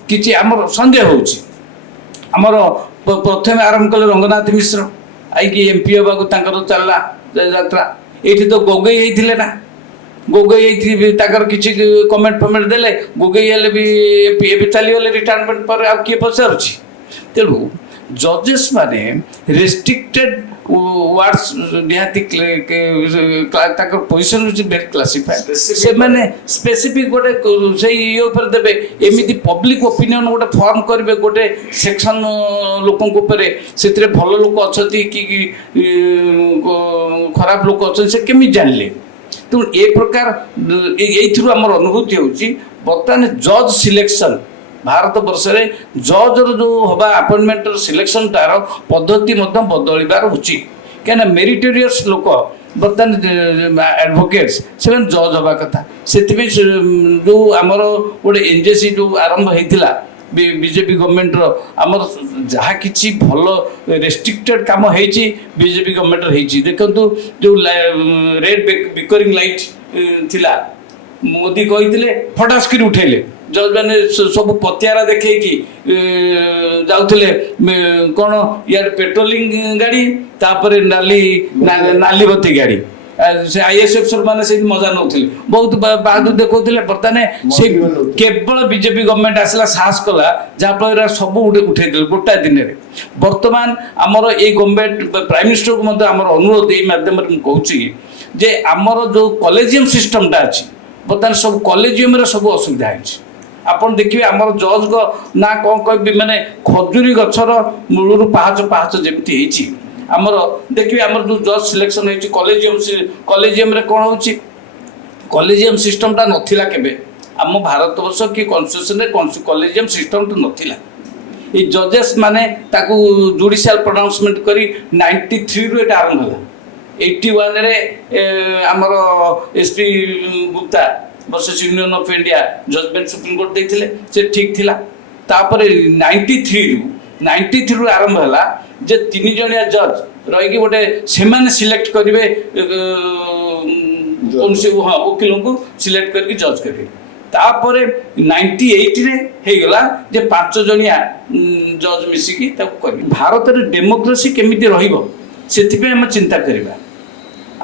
କିଛି ଆମର ସନ୍ଦେହ ହେଉଛି। ଆମର ପ୍ରଥମେ ଆରମ୍ଭ କଲେ ରଙ୍ଗନାଥ ମିଶ୍ର ଆଇକି ଏମ୍ପି ହେବାକୁ ତାଙ୍କର ଚାଲିଲା ଯାତ୍ରା ଏଇଠି ତ ଗୋଗେଇ ହେଇଥିଲେ ନା, ଗୋଗେଇ ହେଇଥିବେ ତାଙ୍କର କିଛି କମେଣ୍ଟ ଫମେଣ୍ଟ ଦେଲେ ଗୋଗେଇ ହେଲେ ବି ଏବେ ଚାଲିଗଲେ ରିଟାୟାରମେଣ୍ଟ ପରେ ଆଉ କିଏ ପଚାରୁଛି। ତେଣୁ ଜଜେସ୍ ମାନେ ରେଷ୍ଟ୍ରିକ୍ଟେଡ୍ ୱାର୍ଡସ୍ ନିହାତି ତାଙ୍କର ପୋଜିସନ୍ ହେଉଛି ଭେରି କ୍ଲାସିଫାଏଡ୍। ସେମାନେ ସ୍ପେସିଫିକ୍ ଗୋଟେ ସେଇ ଇଏ ଉପରେ ଦେବେ, ଏମିତି ପବ୍ଲିକ୍ ଓପିନିଅନ୍ ଗୋଟେ ଫର୍ମ କରିବେ ଗୋଟେ ସେକ୍ସନ୍ ଲୋକଙ୍କ ଉପରେ, ସେଥିରେ ଭଲ ଲୋକ ଅଛନ୍ତି କି ଖରାପ ଲୋକ ଅଛନ୍ତି ସେ କେମିତି ଜାଣିଲେ? ତେଣୁ ଏ ପ୍ରକାର ଏଇଥିରୁ ଆମର ଅନୁଭୂତି ହେଉଛି ବର୍ତ୍ତମାନ ଜଜ୍ ସିଲେକ୍ସନ୍ ଭାରତ ବର୍ଷରେ ଜଜ୍ର ଯେଉଁ ହେବା ଆପଏଣ୍ଟମେଣ୍ଟର ସିଲେକ୍ସନଟାର ପଦ୍ଧତି ମଧ୍ୟ ବଦଳିବାର ଉଚିତ। କାହିଁକିନା ମେରିଟୋରିୟସ୍ ଲୋକ ବର୍ତ୍ତମାନ ଆଡ଼ଭୋକେଟ୍ସ ସେମାନେ ଜଜ୍ ହେବା କଥା। ସେଥିପାଇଁ ଯେଉଁ ଆମର ଗୋଟେ ଏନ୍ଜେସି ଯେଉଁ ଆରମ୍ଭ ହେଇଥିଲା ବିଜେପି ଗଭର୍ଣ୍ଣମେଣ୍ଟର, ଆମର ଯାହା କିଛି ଭଲ ରେଷ୍ଟ୍ରିକ୍ଟେଡ୍ କାମ ହେଇଛି ବିଜେପି ଗଭର୍ଣ୍ଣମେଣ୍ଟର ହେଇଛି। ଦେଖନ୍ତୁ ଯେଉଁ ରେଡ୍ ବିକରିଂ ଲାଇଟ୍ ଥିଲା, ମୋଦି କହିଥିଲେ ଫଟାସ୍ କରି ଉଠେଇଲେ, ଜଜ୍ ମାନେ ସବୁ ପତିଆରା ଦେଖେଇକି ଯାଉଥିଲେ କ'ଣ ଇଆଡ଼େ ପେଟ୍ରୋଲିଂ ଗାଡ଼ି ତାପରେ ନାଲି ବତି ଗାଡ଼ି, ସେ ISF ମାନେ ସେଇଠି ମଜା ନେଉଥିଲେ, ବହୁତ ବାହାଦୁର ଦେଖାଉଥିଲେ। ବର୍ତ୍ତମାନ ସେ କେବଳ ବିଜେପି ଗଭର୍ଣ୍ଣମେଣ୍ଟ ଆସିଲା ସାହସ କଲା, ଯାହାଫଳରେ ସବୁ ଉଠେଇଦେଲେ ଗୋଟାଏ ଦିନରେ। ବର୍ତ୍ତମାନ ଆମର ଏଇ ଗଭର୍ଣ୍ଣମେଣ୍ଟ ପ୍ରାଇମ୍ ମିନିଷ୍ଟରକୁ ମଧ୍ୟ ଆମର ଅନୁରୋଧ ଏଇ ମାଧ୍ୟମରେ ମୁଁ କହୁଛି ଯେ ଆମର ଯେଉଁ କଲେଜିୟମ୍ ସିଷ୍ଟମଟା ଅଛି ବର୍ତ୍ତମାନ ସବୁ କଲେଜିୟମରେ ସବୁ ଅସୁବିଧା ହେଇଛି। ଆପଣ ଦେଖିବେ ଆମର ଜଜ୍ଙ୍କ ନା କ'ଣ କହିବି, ମାନେ ଖଜୁରୀ ଗଛର ମୂଳରୁ ପାହାଚ ଯେମିତି ହେଇଛି। ଆମର ଦେଖିବେ ଆମର ଯେଉଁ ଜଜ୍ ସିଲେକ୍ସନ୍ ହେଇଛି କଲେଜିୟମରେ କ'ଣ ହେଉଛି, କଲେଜିୟମ୍ ସିଷ୍ଟମଟା ନଥିଲା କେବେ ଆମ ଭାରତବର୍ଷ କି କନଷ୍ଟିଟ୍ୟୁସନରେ କଲେଜିୟମ୍ ସିଷ୍ଟମଟା ନଥିଲା। ଏଇ ଜଜେସ୍ ମାନେ ତାକୁ ଜୁଡ଼ିସିଆଲ ପ୍ରନାଉନ୍ସମେଣ୍ଟ କରି 93ରୁ ଏଇଟା ଆରମ୍ଭ ହେଲା। 81ରେ ଆମର SP Gupta versus union of India judgment supreme court ଦେଇଥିଲେ, ସେ ଠିକ୍ ଥିଲା। ତାପରେ 93ରୁ ଆରମ୍ଭ ହେଲା ଯେ 3 ଜଣିଆ ଜଜ୍ ରହିକି ଗୋଟେ ସେମାନେ ସିଲେକ୍ଟ କରିବେ କୌଣସି ଓକିଲଙ୍କୁ ସିଲେକ୍ଟ କରିକି ଜଜ୍ କରିବେ। ତାପରେ 98ରେ ହେଇଗଲା ଯେ 5 ଜଣିଆ ଜଜ୍ ମିଶିକି ତାକୁ କରିବେ। ଭାରତରେ ଡେମୋକ୍ରେସି କେମିତି ରହିବ ସେଥିପାଇଁ ଆମେ ଚିନ୍ତା କରିବା।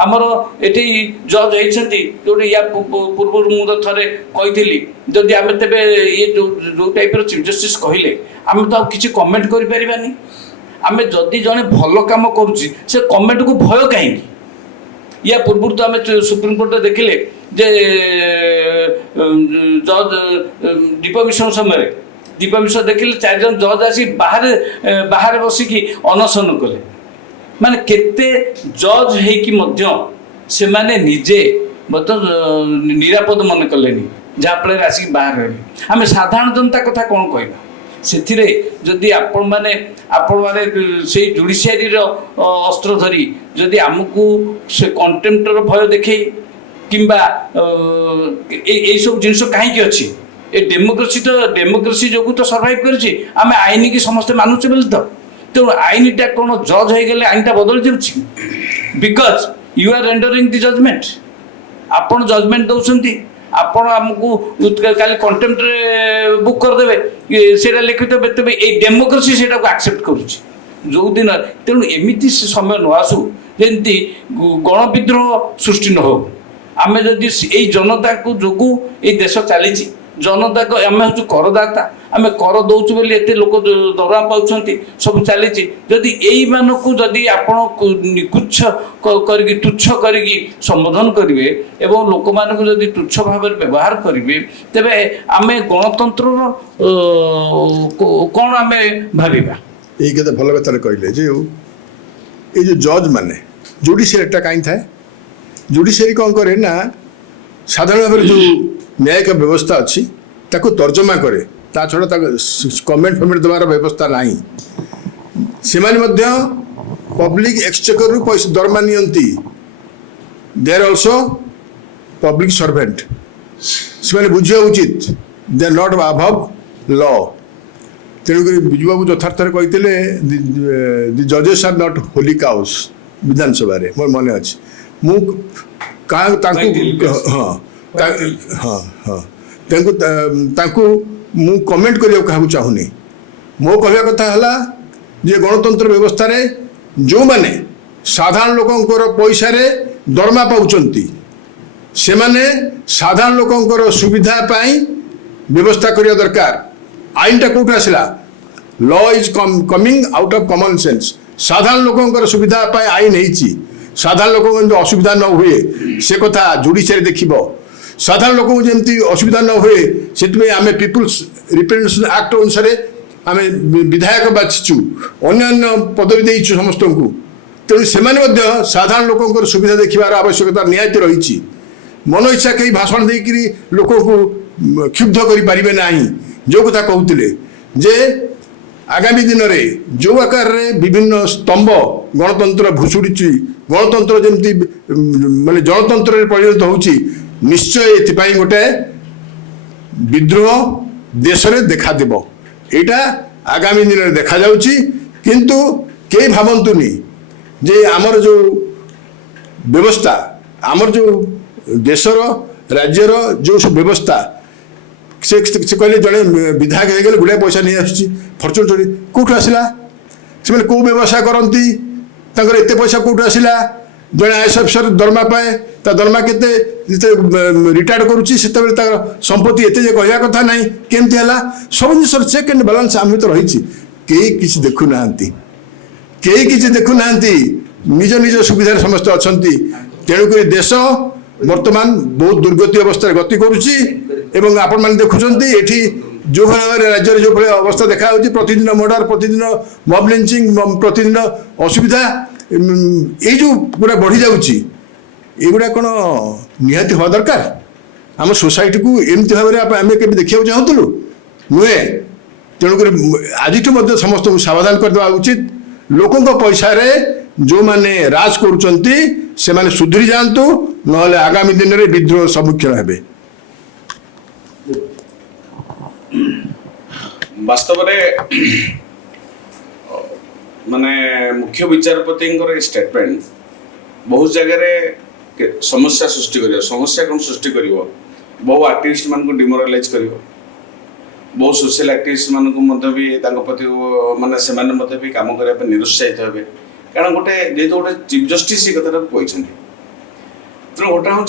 ଆମର ଏଠି ଜଜ୍ ହେଇଛନ୍ତି ଯେଉଁଠି ୟା ପୂର୍ବରୁ ମୁଁ ତ ଥରେ କହିଥିଲି, ଯଦି ଆମେ ତେବେ ଇଏ ଯେଉଁ ଟାଇପ୍ର ଚିଫ୍ ଜଷ୍ଟିସ୍ କହିଲେ ଆମେ ତ ଆଉ କିଛି କମେଣ୍ଟ କରିପାରିବାନି। ଆମେ ଯଦି ଜଣେ ଭଲ କାମ କରୁଛି ସେ କମେଣ୍ଟକୁ ଭୟ କାହିଁକି? ୟା ପୂର୍ବରୁ ତ ଆମେ ସୁପ୍ରିମକୋର୍ଟରେ ଦେଖିଲେ ଯେ ଜଜ୍ ଦୀପ ମିଶ୍ର ସମୟରେ ଦେଖିଲେ 4 ଜଣ ଜଜ୍ ଆସି ବାହାରେ ବସିକି ଅନଶନ କଲେ। ମାନେ କେତେ ଜଜ୍ ହେଇକି ମଧ୍ୟ ସେମାନେ ନିଜେ ମଧ୍ୟ ନିରାପଦ ମନେ କଲେନି, ଯାହାଫଳରେ ଆସିକି ବାହାରେ ରହିଲେ। ଆମେ ସାଧାରଣ ଜନତା କଥା କ'ଣ କହିବା? ସେଥିରେ ଯଦି ଆପଣମାନେ ସେଇ ଜୁଡ଼ିସିଆରୀର ଅସ୍ତ୍ର ଧରି ଯଦି ଆମକୁ ସେ କଣ୍ଟେମ୍ପ୍ଟର ଭୟ ଦେଖେଇ କିମ୍ବା ଏଇସବୁ ଜିନିଷ କାହିଁକି ଅଛି? ଏ ଡେମୋକ୍ରେସି ଯୋଗୁଁ ତ ସର୍ଭାଇଭ୍ କରିଛି। ଆମେ ଆଇନକି ସମସ୍ତେ ମାନୁଛେ ବୋଲି ତ। ତେଣୁ ଆଇନଟା କ'ଣ ଜଜ୍ ହେଇଗଲେ ଆଇନଟା ବଦଳି ଯାଉଛି? Because you are rendering the judgment. ଆପଣ ଜଜମେଣ୍ଟ ଦେଉଛନ୍ତି, ଆପଣ ଆମକୁ କାଲି କଣ୍ଟେମ୍ପ୍ଟରେ ବୁକ୍ କରିଦେବେ, ସେଇଟା ଲେଖିଦେବେ, ତେବେ ଏଇ ଡେମୋକ୍ରେସି ସେଇଟାକୁ ଆକ୍ସେପ୍ଟ କରୁଛି ଯେଉଁଦିନ। ତେଣୁ ଏମିତି ସମୟ ନ ଆସୁ ଯେମିତି ଗଣବିଦ୍ରୋହ ସୃଷ୍ଟି ନ ହେଉ। ଆମେ ଯଦି ଏଇ ଜନତାକୁ ଯୋଗୁଁ ଏଇ ଦେଶ ଚାଲିଛି, ଜନତାକୁ ଆମେ ହେଉଛୁ କରଦାତା, ଆମେ କର ଦେଉଛୁ ବୋଲି ଏତେ ଲୋକ ଦରମା ପାଉଛନ୍ତି, ସବୁ ଚାଲିଛି। ଯଦି ଏଇମାନଙ୍କୁ ଯଦି ଆପଣ ନିକୁଚ୍ଛ କରିକି ତୁଚ୍ଛ କରିକି ସମ୍ବୋଧନ କରିବେ ଏବଂ ଲୋକମାନଙ୍କୁ ଯଦି ତୁଚ୍ଛ ଭାବରେ ବ୍ୟବହାର କରିବେ, ତେବେ ଆମେ ଗଣତନ୍ତ୍ରର କ'ଣ ଆମେ ଭାବିବା? ଏଇ କଥା ଭଲ କଥାରେ କହିଲେ ଯେ ଏଇ ଯେଉଁ ଜଜ୍ ମାନେ ଜୁଡ଼ିସିଆରୀଟା କାହିଁ ଥାଏ? ଜୁଡ଼ିସିଆରୀ କ'ଣ କରେ ନା ସାଧାରଣ ଭାବରେ ଯେଉଁ ନ୍ୟାୟିକ ବ୍ୟବସ୍ଥା ଅଛି ତାକୁ ତର୍ଜମା କରେ, ତା ଛଡ଼ା ତାକୁ କମେଣ୍ଟ ଦେବାର ବ୍ୟବସ୍ଥା ନାହିଁ। ସେମାନେ ମଧ୍ୟ ପବ୍ଲିକ୍ ଏକ୍ସଚେକରରୁ ପଇସା ଦରମା ନିଅନ୍ତି। ଦେ ଆର୍ ଅଲସୋ ପବ୍ଲିକ୍ ସର୍ଭେଣ୍ଟ। ସେମାନେ ବୁଝିବା ଉଚିତ ଦେ ଆର୍ ନଟ୍ ଆଭଭ୍ ଲ। ତେଣୁକରି ବିଜୁବାବୁ ଯଥାର୍ଥରେ କହିଥିଲେ ଦି ଜଜେସ୍ ଆର୍ ନଟ୍ ହୋଲି କାଉସ୍। ବିଧାନସଭାରେ ମୋର ମନେ ଅଛି, ମୁଁ ତାଙ୍କୁ ମୁଁ କମେଣ୍ଟ କରିବାକୁ କାହାକୁ ଚାହୁଁନି। ମୋ କହିବା କଥା ହେଲା ଯେ ଗଣତନ୍ତ୍ର ବ୍ୟବସ୍ଥାରେ ଯେଉଁମାନେ ସାଧାରଣ ଲୋକଙ୍କର ପଇସାରେ दरमा पाउचंती सेमाने साधारण लोकंकर सुविधा पाई व्यवस्था करिया दरकार आईनटा कोठ आसला law is coming out of common sense साधारण लोकंकर सुविधा पाई आईन हेची साधारण लोक असुविधा न हुए से कथा जुडिशियरी देखिबो साधारण लोक जमी असुविधा न हुए से आम पीपुल्स रिप्रेजेंटेशन एक्ट अनुसार आम विधायक बाछिचु अन्य पदवी देइछु समस्त को तेणु से साधारण लोक सुविधा देखिबार आवश्यकता निहाती रही मन इच्छा कहीं भाषण देकरी लोक को क्षुब्ध करें ना जो कथा कहते जे आगामी दिन में जो आकार विभिन्न स्तंभ गणतंत्र भुशुड़ी गणतंत्र जमी माने जनतंत्र परिणत होची निश्चय एपाई गोटे विद्रोह देश में देखादेव यहाँ आगामी दिन में देखा जाउची किंतु कई भावतुनि जे आमर जो व्यवस्था आमर जो देशर राज्यर जो सब व्यवस्था से कहले जड़े विधायक हो गले गुड़ाए पैसा नहीं आसुची फर्चुन चोरी कौट आसला से कौ व्यवसाय करती एत पैसा कौट आसला जड़े आईएएस अफिसर दरमा पाए ता दरमा केते रिटायर्ड करुच्ची से संपत्ति एत कहवा कथा ना केमती है सब जिन चेक एंड बालांस आम तो रही कई किसी देखु ना कई किसी देखु ना निज निज सुविधा समस्त अच्छा तेणुक देश वर्तमान बहुत दुर्गति अवस्था गति करुच्ची एवं आपण मैंने देखुं ये जो भाव में राज्य जो भाई अवस्था देखा प्रतिदिन मर्डर प्रतिदिन मब लिंचिंग प्रतिदिन असुविधा ये जो पूरा बढ़ी जाऊँगी युवा कौन निहाती हवा दरकार आम सोसाइटी को एमती भाव में आम के देखा चाहूँ नुहे तेणुक आज समस्त को सावधान करदे उचित लोकों पैसा रे जो माने राज करुचंती से माने सुधरी जातु ना आगामी दिन में विद्रोह सम्मुखीन हेबे वास्तव में माने मुख्य विचारपति स्टेटमेंट बहुत जगह समस्या सृष्टि कर समस्या कौन सृष्टि कर बहु आक्टिविस्ट मान को डिमोरालाइज कर बहुत सोशल आक्टिविस्ट मान को भी प्रति माने से भी काम करने निरुत्साहित हे कारण गोटे जेहेतु गोटे चीफ जस्टिस ये कथा कहते तेणु गोटा हूँ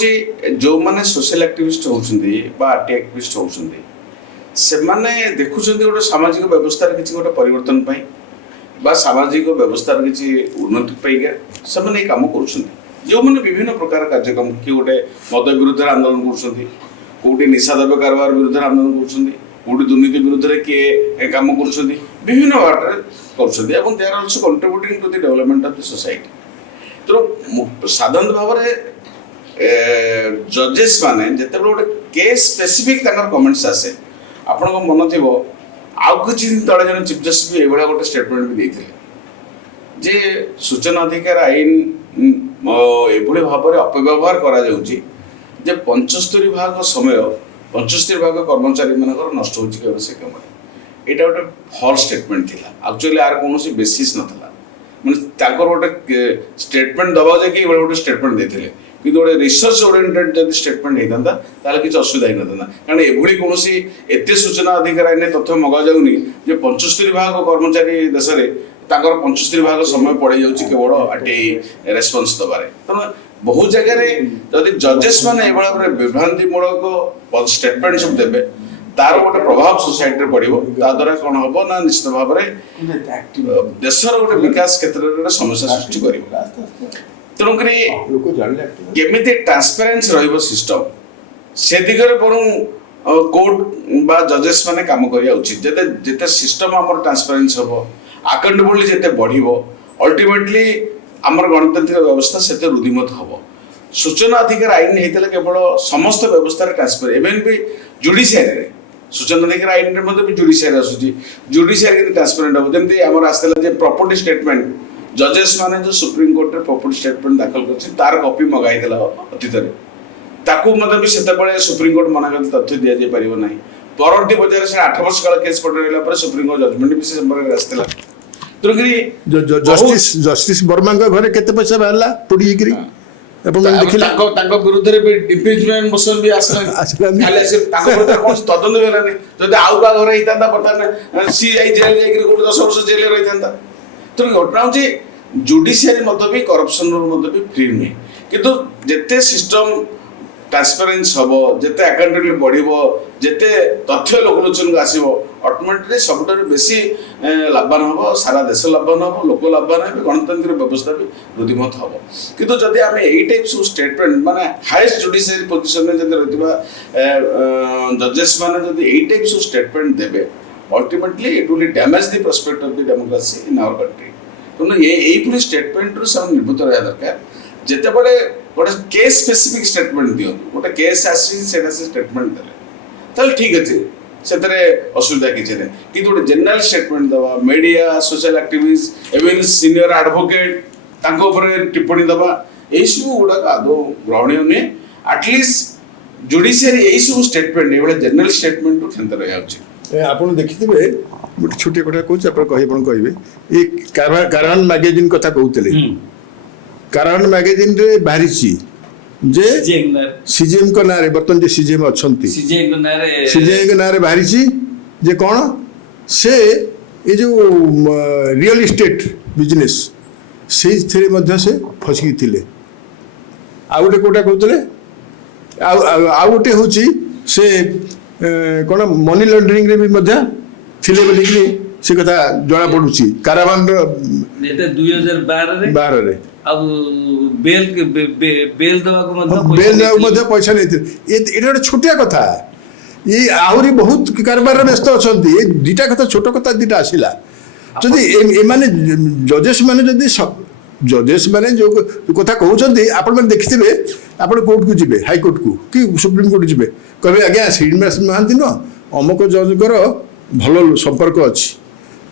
जो मैंने सोशल आक्टिविस्ट होती आरटी आक्टिविस्ट होती से माने देखुं गोटे सामाजिक व्यवस्था किसी गोटे परिवर्तन बा सामाजिक व्यवस्था किसी उन्नति पाइका से कम कर जो मैंने विभिन्न प्रकार कार्यक्रम किए गोटे मद विरुद्ध आंदोलन करोटी निशा द्रव्य कारबार विरुद्ध आंदोलन करोटी दुर्नीति विरुद्ध किए कम कर कर they are also contributing to the development of the society तेणु साधारण भाव में जजेस माने जिते गोटे केस स्पेसिफिक कमेंट्स आसे आपण मन थी आउ किसी दिन तले जन चीफ जस्टिस भी ये गोटे स्टेटमेंट भी देते जे सूचना अधिकार आईन ये भाव में अपव्यवहार करा जाउची जे 75 भाग समय 75 भाग कर्मचारी मानकर नष्ट होची से कम यहाँ गोटे फॉल्स स्टेटमेंट थिला एक्चुअली आर कौन बेसिस नाला माने गोटे स्टेटमेंट दबा जाकि गोटे स्टेटमेंट देते कि गोटे रिसर्च ओरिएंटेड जब स्टेटमेंट होता ताल किसी असुविधा ही ना कारण ये कौन एत सूचना अधिकार आईन तथ्य मगा जाऊनी 75 भाग कर्मचारी देश में 75 भाग समय पड़ जाऊँगी केवल आरटीआई रेस्पन्स दबारे तेना बहुत जगह जदि जजेस मैंने विभ्रांतिमूलक स्टेटमेंट सब देवे तार गोटे प्रभाव सोसाइटी पड़ो द्वारा कौन हम ना निश्चित भाव में देशर गोटे विकास क्षेत्र में समस्या सृष्टि कर तेणुक केमी ट्रांसपेरेन्सी रसिस्टम से दिगरे बरु कोर्ट बा जजेस मैंने कम करा उचित जिते सिस्टम आम ट्रांसपेरेन्सी हम अकाउंटेबिलिटी जिते बढ़ो अल्टीमेटली आमर गणतांत्रिक व्यवस्था से रुद्धिमत हम सूचना अधिकार आईन होता केवल समस्त व्यवस्था ट्रांसपेरेंट इवेन भी जुडिशियरी सूचना अधिकार आईन भी जुडिशियरी आसूँ जुडिशियरी ट्रांसपेरेंट हम जमी आम आसला प्रॉपर्टी स्टेटमेंट जजेस माने जो सुप्रीम कोर्ट रे प्रॉपर्टी स्टेटमेंट दाखल कर तार कॉपी मगाई देला अतीत भी से सुप्रीम कोर्ट मना कर तथ्य दि जाए पार ना परवर्ती बजाय से 8 वर्ष काल केस पड़ेगा सुप्रीम कोर्ट जजमेंट भी से आसला जस्टिस वर्मा घरे केते पैसा बाहरला पड़ी देखिला विरुद्ध इम्पीचमेंट मोशन भी तदंत भी जब आउ का घर होता बर्तमान सीआई जेल जाकर 10 वर्ष जेल रही था तेणु घटना हूँ जुडिशियरी भी करप्शन भी फ्री नुहे କିନ୍ତୁ ଯେତେ ସିଷ୍ଟମ ट्रांसपेरेन्स हम जिते अकाउंटेबिलिटी बढ़ो जिते तथ्य लोकलोचन आसो अल्टिमेटली सबुठ बेसी लाभवान हम सारा देश लाभवान हम लोक लाभवान हे गणतंत्र व्यवस्था भी वृद्धिमत हम किंतु जदि आम यही टाइप सब स्टेटमेंट माने हाईएस्ट जुडिशियरी पोजिशन में जब रही जजेस मैंने जब यही टाइप सब स्टेटमेंट देवे ultimately it will damage the prospect of the democracy in our country तेणु यही पूरी स्टेटमेंट रू से निर्भूत रहा दरकार जिते बड़े गोटे केस स्पेसिफिक स्टेटमेंट दियंतु गोटे केस आसी सेटा से स्टेटमेंट देले ताल ठीक अछि सेतरे असुविधा किछि नै कि गोटे जनरल स्टेटमेंट दवा media social activist even senior advocate तांको ऊपर टिप्पणी दवा एई सब गुडा आदो ग्रहणीय नै एटलीस्ट जुडिशियरी एई सब स्टेटमेंट एबळे जनरल स्टेटमेंट टू खेंत रहा अछि आपण देखिथिबे गोटे छोटे कोठा कहूछ आपण कहबे ए कारवान मैगजीन कथा कहउतले कारवान मैगजीन रे बाहरिछि जे सीजेएम को नारे बर्तन जे सीजेएम अछंती सीजेएम को नारे बाहरिछि जे कोन से ए जो रियल एस्टेट बिजनेस से थरे मध्य से फसकी थिले आ गोटे कोटा कहउतले आ गोटे होछि से कोन मनी लॉन्ड्रिंग रे भी मध्य थिले बोली कि से कथा जणा पडुछि कारवान रो एते 2012 रे अब बेल दवा को मध्य पैसा नहीं एटा छोटिया कथा ये आहरी बहुत कारबार व्यस्त अच्छा ये दुटा कथा छोट कथा दुटा आसला जदि एमाने जजेस माने जदि जजेस माने जो कथा कहउछन्ती आपण माने देखिथिबे आपण कोर्ट को जिबे हाई कोर्ट को कि सुप्रीम कोर्ट जिबे कहबे आज्ञा श्रीनिवास महांती न अमक जजकर भल संपर्क अछि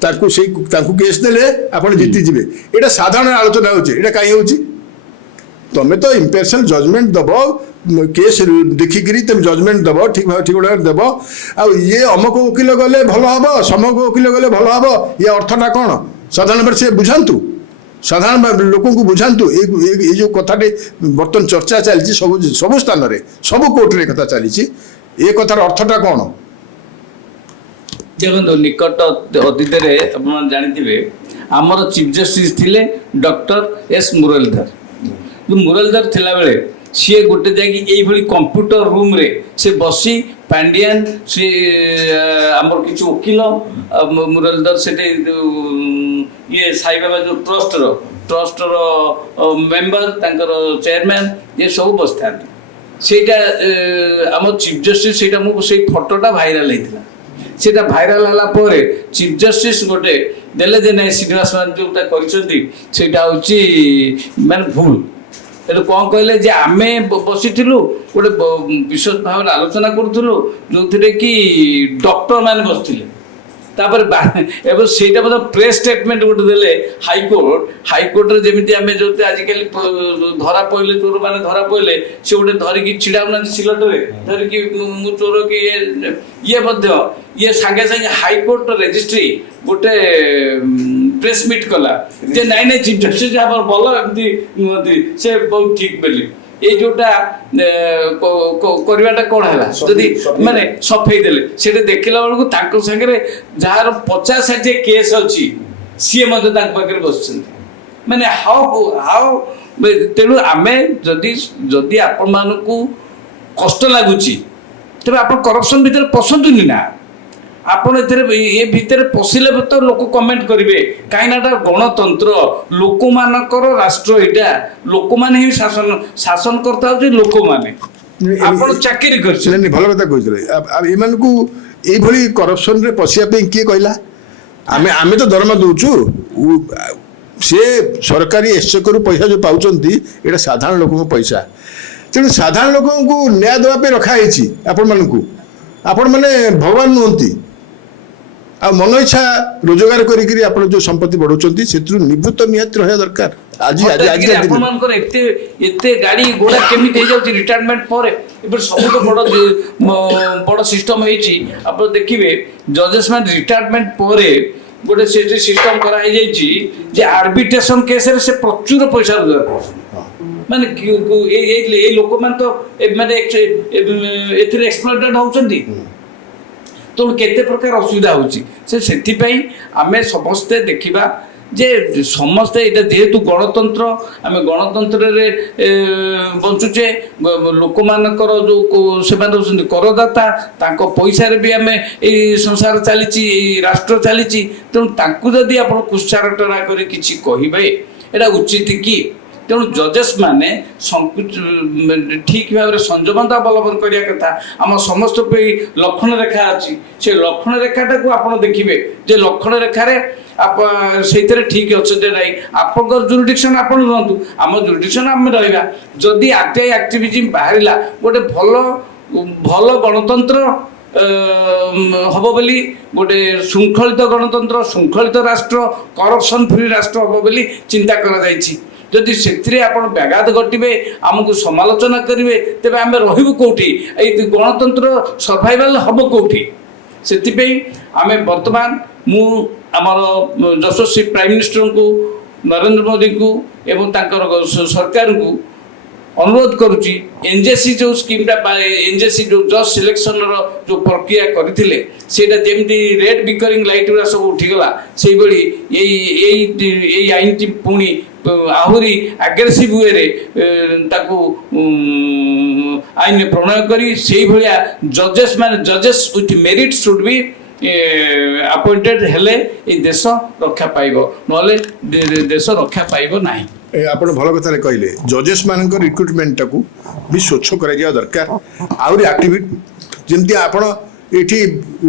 ताकू से ताकू केस देले आपण जीति जिबे एटा साधारण आलोचना होचे एटा काई होची तमे तो इंपेरियल जजमेंट दबो केस देखिकरी तुम जजमेंट दबो ठीक दबो आ ये अमक वकील गले भल हबो समक वकील गले भल हबो ये अर्थटा कोन साधारण पर से बुझांतु साधारण लोक को बुझांतु ये जो कथाटे बर्तन चर्चा चलछि सब स्थान रे सब कोर्ट रे कथा चलछि ए कथार अर्थटा कोन देखो निकट अतीत आप जानते आमर चीफ जस्टिस थिले डॉक्टर एस मुरलीधर मुरलीधर थिला बेले सी गोटे जाकि कंप्यूटर रूम रे से बसी पांडियान से आमर किछु वकील मुरलीधर से ये साई बाबा जो ट्रस्ट रो मेंबर तांकर चेयरमैन ये सब बसता सेटा आम चीफ जस्टिस सेटा मु से फोटोटा वायरल होता सेटा भाइराल हला परे चीफ जस्टिस गोटे देले जे नै श्रीनिवास मान जोटा करिसंती सेटा होची मान भूल एलो कोन कहले जे आमे बसिथिलु गोटे विशेष भाव आलोचना करथुलु जोथिरे कि डॉक्टर मान बसथिले तापर एबो सेटा बद प्रेस स्टेटमेंट गोटे देले हाई कोर्ट रे जेमिति आमे जोते आज काली धरा पइले चोर माने धरा पइले से गोटे धरि कि छिडाउना सिलट रे धरि कि मु चोर कि ये मध्य ये संगे संगे हाई कोर्ट रजिस्ट्री गोटे प्रेस मीट कला जे नाइ नाइ चीफ जस्टिस हमर बोल एमती से बहुत ठीक बोली ये जोटा करवाटा कौन है जदि माने सफेई देले सेटे देखला बेलू तांको संगे जार 50-60 केस अच्छी सी मत पाखे बस माने हाउ तेणु आम जदि आपण मानकू कष्ट लगुच तेज आप करप्शन भितर पसंदुनि ना आपण ये भितर पशिले तो लोक कमेंट करेंगे कहीं गणतंत्र लोक मानकर राष्ट्र यहाँ लोक मैंने ही शासन करता हो लोक मैंने आपण चाकरी कर भल कथा कहते एमानकू करप्शन रे पशिया किए कहला आमे आमे तो दरमा दउचु से सरकारी एक्सचेकर पैसा जो पाउचंती एटा साधारण लोक पैसा तेणु साधारण लोक को न्याय देवाई रखाई आपण मैंने भगवान नुहति आ मन इच्छा रोजगार करी आप जो संपत्ति बढ़ाऊँ से निवृत्त निहत रहा दरकार आज आज आज एते गाड़ी घोड़ा केमिति हो जाउची रिटायरमेंट पर एबे सब तो बड़ सिस्टम होईची आप देखिबे जजेस मैन रिटायरमेंट पर गोटे से सिस्टम करा हे जाईची जे आर्बिट्रेशन केस रे से प्रचुर पैसा रोजगार कर माने ए लोक मान तो माने एथिरे एक्सप्लॉइटेड होउचंती तो केते प्रकार असुविधा होची से आमे समस्ते देखिबा ଯେ ସମସ୍ତେ ଏଇଟା ଯେହେତୁ ଗଣତନ୍ତ୍ର ଆମେ ଗଣତନ୍ତ୍ରରେ ବଞ୍ଚୁଛେ ଲୋକମାନଙ୍କର ଯେଉଁ ସେମାନେ ହେଉଛନ୍ତି କରଦାତା ତାଙ୍କ ପଇସାରେ ବି ଆମେ ଏଇ ସଂସାର ଚାଲିଛି ଏଇ ରାଷ୍ଟ୍ର ଚାଲିଛି ତେଣୁ ତାଙ୍କୁ ଯଦି ଆପଣ କୁଚାରଟରା କରି କିଛି କହିବେ ଏଇଟା ଉଚିତ କି ତେଣୁ ଜଜେସ୍ ମାନେ ଠିକ୍ ଭାବରେ ସଂଯମତା ଅବଲମ୍ବନ କରିବା କଥା ଆମ ସମସ୍ତ ପାଇଁ ଲକ୍ଷଣ ରେଖା ଅଛି ସେ ଲକ୍ଷଣ ରେଖାଟାକୁ ଆପଣ ଦେଖିବେ ଯେ ଲକ୍ଷଣ ରେଖାରେ ସେଇଥିରେ ଠିକ୍ ଅଛନ୍ତି ନାହିଁ ଆପଣଙ୍କର ଜୁରିଡିକ୍ସନ୍ ଆପଣ ରୁହନ୍ତୁ ଆମ ଜୁରିଡିକ୍ସନ୍ ଆମେ ରହିବା ଯଦି ଆର୍ଟିଆଇ ଆକ୍ଟିଭିଜମ୍ ବାହାରିଲା ଗୋଟେ ଭଲ ଗଣତନ୍ତ୍ର ହବ ବୋଲି ଗୋଟେ ଶୃଙ୍ଖଳିତ ଗଣତନ୍ତ୍ର ଶୃଙ୍ଖଳିତ ରାଷ୍ଟ୍ର କରପସନ୍ ଫ୍ରି ରାଷ୍ଟ୍ର ହବ ବୋଲି ଚିନ୍ତା କରାଯାଇଛି ଯଦି ସେଥିରେ ଆପଣ ବ୍ୟାଘାତ ଘଟିବେ ଆମକୁ ସମାଲୋଚନା କରିବେ ତେବେ ଆମେ ରହିବୁ କେଉଁଠି ଏଇ ଗଣତନ୍ତ୍ର ସର୍ଭାଇଭାଲ୍ ହବ କେଉଁଠି ସେଥିପାଇଁ ଆମେ ବର୍ତ୍ତମାନ ମୁଁ ଆମର ଯଶସ୍ୱୀ ପ୍ରାଇମ୍ ମିନିଷ୍ଟରଙ୍କୁ ନରେନ୍ଦ୍ର ମୋଦିଙ୍କୁ ଏବଂ ତାଙ୍କର ସରକାରଙ୍କୁ ଅନୁରୋଧ କରୁଛି ଏନ୍ଜେସି ଯେଉଁ ସ୍କିମ୍ଟା ଏନ୍ଜେସି ଯେଉଁ ଜଜ୍ ସିଲେକ୍ସନର ଯେଉଁ ପ୍ରକ୍ରିୟା କରିଥିଲେ ସେଇଟା ଯେମିତି ରେଡ୍ ବିକରିଂ ଲାଇଟ୍ ଗୁଡ଼ା ସବୁ ଉଠିଗଲା ସେଇଭଳି ଏଇ ଆଇନଟି ପୁଣି ଆହୁରି ଆଗ୍ରେସିଭ୍ ୱେରେ ତାକୁ ଆଇନ ପ୍ରଣୟ କରି ସେଇଭଳିଆ ଜଜେସ୍ with merit should be appointed ହେଲେ ଏଇ ଦେଶ ରକ୍ଷା ପାଇବ ନହେଲେ ଦେଶ ରକ୍ଷା ପାଇବ ନାହିଁ ଆପଣ ଭଲ କଥାରେ କହିଲେ ଜଜେସ୍ ମାନଙ୍କ ରିକ୍ରୁଟମେଣ୍ଟଟାକୁ ବି ସ୍ୱଚ୍ଛ କରାଯିବା ଦରକାର ଆହୁରି ଆକ୍ଟିଭିଟି ଯେମିତି ଆପଣ ଏଠି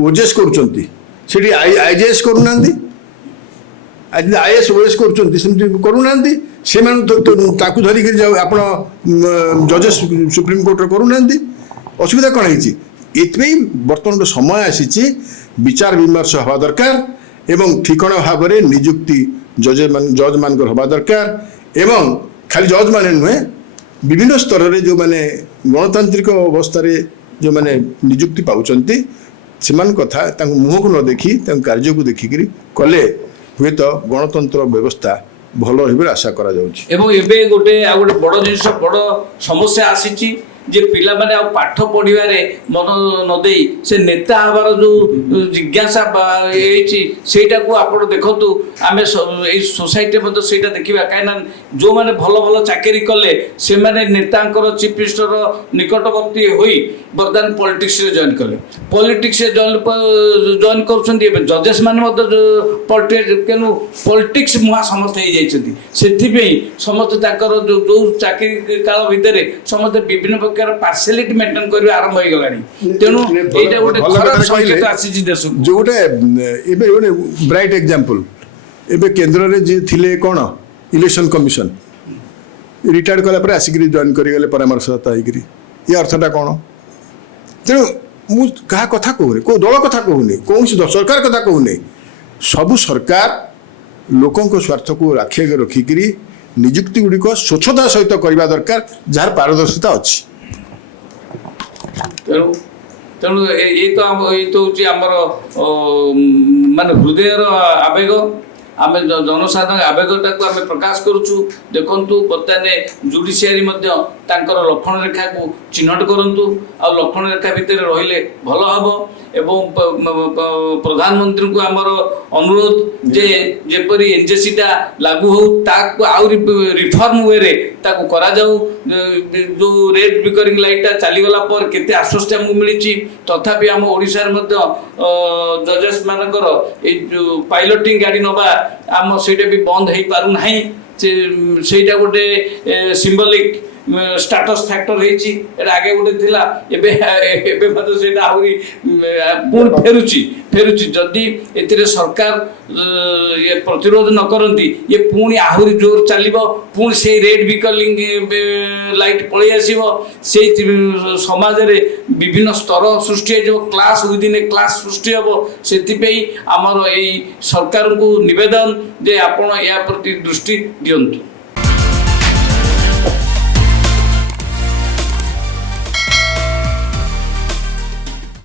ଓଜେଏସ୍ କରୁଛନ୍ତି ସେଠି ଆଇଜେଏସ୍ କରୁନାହାନ୍ତି ଆଇଏଏସ୍ ଓଏସ୍ କରୁଛନ୍ତି ସେମିତି କରୁନାହାନ୍ତି ସେମାନଙ୍କୁ ତାକୁ ଧରିକି ଯାଉ ଆପଣ ଜଜେସ୍ ସୁପ୍ରିମକୋର୍ଟରେ କରୁନାହାନ୍ତି ଅସୁବିଧା କ'ଣ ହେଇଛି ଏଥିପାଇଁ ବର୍ତ୍ତମାନ ଗୋଟେ ସମୟ ଆସିଛି ବିଚାର ବିମର୍ଶ ହେବା ଦରକାର ଏବଂ ଠିକଣା ଭାବରେ ନିଯୁକ୍ତି ଜଜ୍ ମାନଙ୍କର ହେବା ଦରକାର ଏବଂ ଖାଲି ଜଜ୍ ମାନେ ନୁହେଁ ବିଭିନ୍ନ ସ୍ତରରେ ଯେଉଁମାନେ ଗଣତାନ୍ତ୍ରିକ ଅବସ୍ଥାରେ ଯେଉଁମାନେ ନିଯୁକ୍ତି ପାଉଛନ୍ତି ସେମାନଙ୍କ କଥା ତାଙ୍କୁ ମୁହଁକୁ ନ ଦେଖି ତାଙ୍କ କାର୍ଯ୍ୟକୁ ଦେଖିକିରି କଲେ ହୁଏତ ଗଣତନ୍ତ୍ର ବ୍ୟବସ୍ଥା ଭଲ ରହିବାର ଆଶା କରାଯାଉଛି ଏବଂ ଏବେ ଆଉ ଗୋଟେ ବଡ଼ ଜିନିଷ ବଡ଼ ସମସ୍ୟା ଆସିଛି ଯେ ପିଲାମାନେ ଆଉ ପାଠ ପଢ଼ିବାରେ ମନ ନ ଦେଇ ସେ ନେତା ହେବାର ଯେଉଁ ଜିଜ୍ଞାସା ହେଇଛି ସେଇଟାକୁ ଆପଣ ଦେଖନ୍ତୁ ଆମେ ଏଇ ସୋସାଇଟିରେ ମଧ୍ୟ ସେଇଟା ଦେଖିବା କାହିଁକିନା ଯେଉଁମାନେ ଭଲ ଭଲ ଚାକିରି କଲେ ସେମାନେ ନେତାଙ୍କର ଚିଫ୍ ମିନିଷ୍ଟର ନିକଟବର୍ତ୍ତୀ ହୋଇ ବର୍ତ୍ତମାନ ପଲିଟିକ୍ସରେ ଜଏନ୍ କଲେ ପଲିଟିକ୍ସରେ ଜଏନ୍ କରୁଛନ୍ତି ଏବେ ଜଜେସ୍ ମାନେ ମଧ୍ୟ ତେଣୁ ପଲିଟିକ୍ସ ମୁହାଁ ସମସ୍ତେ ହେଇଯାଇଛନ୍ତି ସେଥିପାଇଁ ସମସ୍ତେ ତାଙ୍କର ଯେଉଁ ଚାକିରି କାଳ ଭିତରେ ସମସ୍ତେ ବିଭିନ୍ନ ପ୍ରକାର ପାର୍ସିଆଲିଟି ମେଣ୍ଟେନ୍ କରିବା ଆରମ୍ଭ ହେଇଗଲାଣି ତେଣୁ ଏଇଟା ଗୋଟେ ଖରାପ ସଂକେତ ଆସିଛି ଦେଶକୁ ଯେଉଁ ଗୋଟେ ଏବେ ଗୋଟେ ବ୍ରାଇଟ୍ ଏକ୍ଜାମ୍ପଲ୍ ଏବେ କେନ୍ଦ୍ରରେ ଯିଏ ଥିଲେ କ'ଣ ଇଲେକ୍ସନ୍ କମିଶନ ରିଟାୟାର୍ଡ କଲା ପରେ ଆସିକିରି ଜଏନ୍ କରିଗଲେ ପରାମର୍ଶଦାତା ହେଇକିରି ଏ ଅର୍ଥଟା କ'ଣ ତେଣୁ ମୁଁ କାହା କଥା କହୁନି କେଉଁ ଦଳ କଥା କହୁନି କୌଣସି ସରକାର କଥା କହୁନି ସବୁ ସରକାର ଲୋକଙ୍କ ସ୍ୱାର୍ଥକୁ ଆଖିଆଗରେ ରଖିକିରି ନିଯୁକ୍ତି ଗୁଡ଼ିକ ସ୍ୱଚ୍ଛତା ସହିତ କରିବା ଦରକାର ଯାହାର ପାରଦର୍ଶିତା ଅଛି ତେଣୁ ଏଇ ତ ହେଉଛି ଆମର ମାନେ ହୃଦୟର ଆବେଗ ଆମେ ଜନସାଧାରଣ ଆବେଗଟାକୁ ଆମେ ପ୍ରକାଶ କରୁଛୁ ଦେଖନ୍ତୁ ବର୍ତ୍ତମାନ ଜୁଡ଼ିସିଆରୀ ମଧ୍ୟ ତାଙ୍କର ଲକ୍ଷଣ ରେଖାକୁ ଚିହ୍ନଟ କରନ୍ତୁ ଆଉ ଲକ୍ଷଣ ରେଖା ଭିତରେ ରହିଲେ ଭଲ ହେବ ଏବଂ ପ୍ରଧାନମନ୍ତ୍ରୀଙ୍କୁ ଆମର ଅନୁରୋଧ ଯେ ଯେପରି ଏନ୍ଜେସିଟା ଲାଗୁ ହେଉ ତାକୁ ଆହୁରି ରିଫର୍ମ ୱେରେ ତାକୁ କରାଯାଉ ଯେଉଁ ରେଡ୍ ବିକରିଂ ଲାଇଟ୍ଟା ଚାଲିଗଲା ପରେ କେତେ ଆଶ୍ୱସ୍ତି ଆମକୁ ମିଳିଛି ତଥାପି ଆମ ଓଡ଼ିଶାରେ ମଧ୍ୟ ଜଜେସ୍ ମାନଙ୍କର ଏଇ ଯେଉଁ ପାଇଲଟିଂ ଗାଡ଼ି ନେବା ଆମ ସେଇଟା ବି ବନ୍ଦ ହେଇପାରୁନାହିଁ ସେଇଟା ଗୋଟେ ସିମ୍ବଲିକ୍ ଷ୍ଟାଟସ୍ ଫ୍ୟାକ୍ଟର ହେଇଛି ଏଇଟା ଆଗେ ଗୋଟେ ଥିଲା ଏବେ ମଧ୍ୟ ସେଇଟା ଆହୁରି ପୁଣି ଫେରୁଛି ଯଦି ଏଥିରେ ସରକାର ଇଏ ପ୍ରତିରୋଧ ନ କରନ୍ତି ଇଏ ପୁଣି ଆହୁରି ଜୋର ଚାଲିବ ପୁଣି ସେଇ ରେଡ୍ ବିକରିଂ ଲାଇଟ୍ ପଳେଇ ଆସିବ ସେଇ ସମାଜରେ ବିଭିନ୍ନ ସ୍ତର ସୃଷ୍ଟି ହେଇଯିବ କ୍ଲାସ୍ ୱିଦିନ୍ ଏ କ୍ଲାସ୍ ସୃଷ୍ଟି ହେବ ସେଥିପାଇଁ ଆମର ଏଇ ସରକାରଙ୍କୁ ନିବେଦନ ଯେ ଆପଣ ଏହା ପ୍ରତି ଦୃଷ୍ଟି ଦିଅନ୍ତୁ।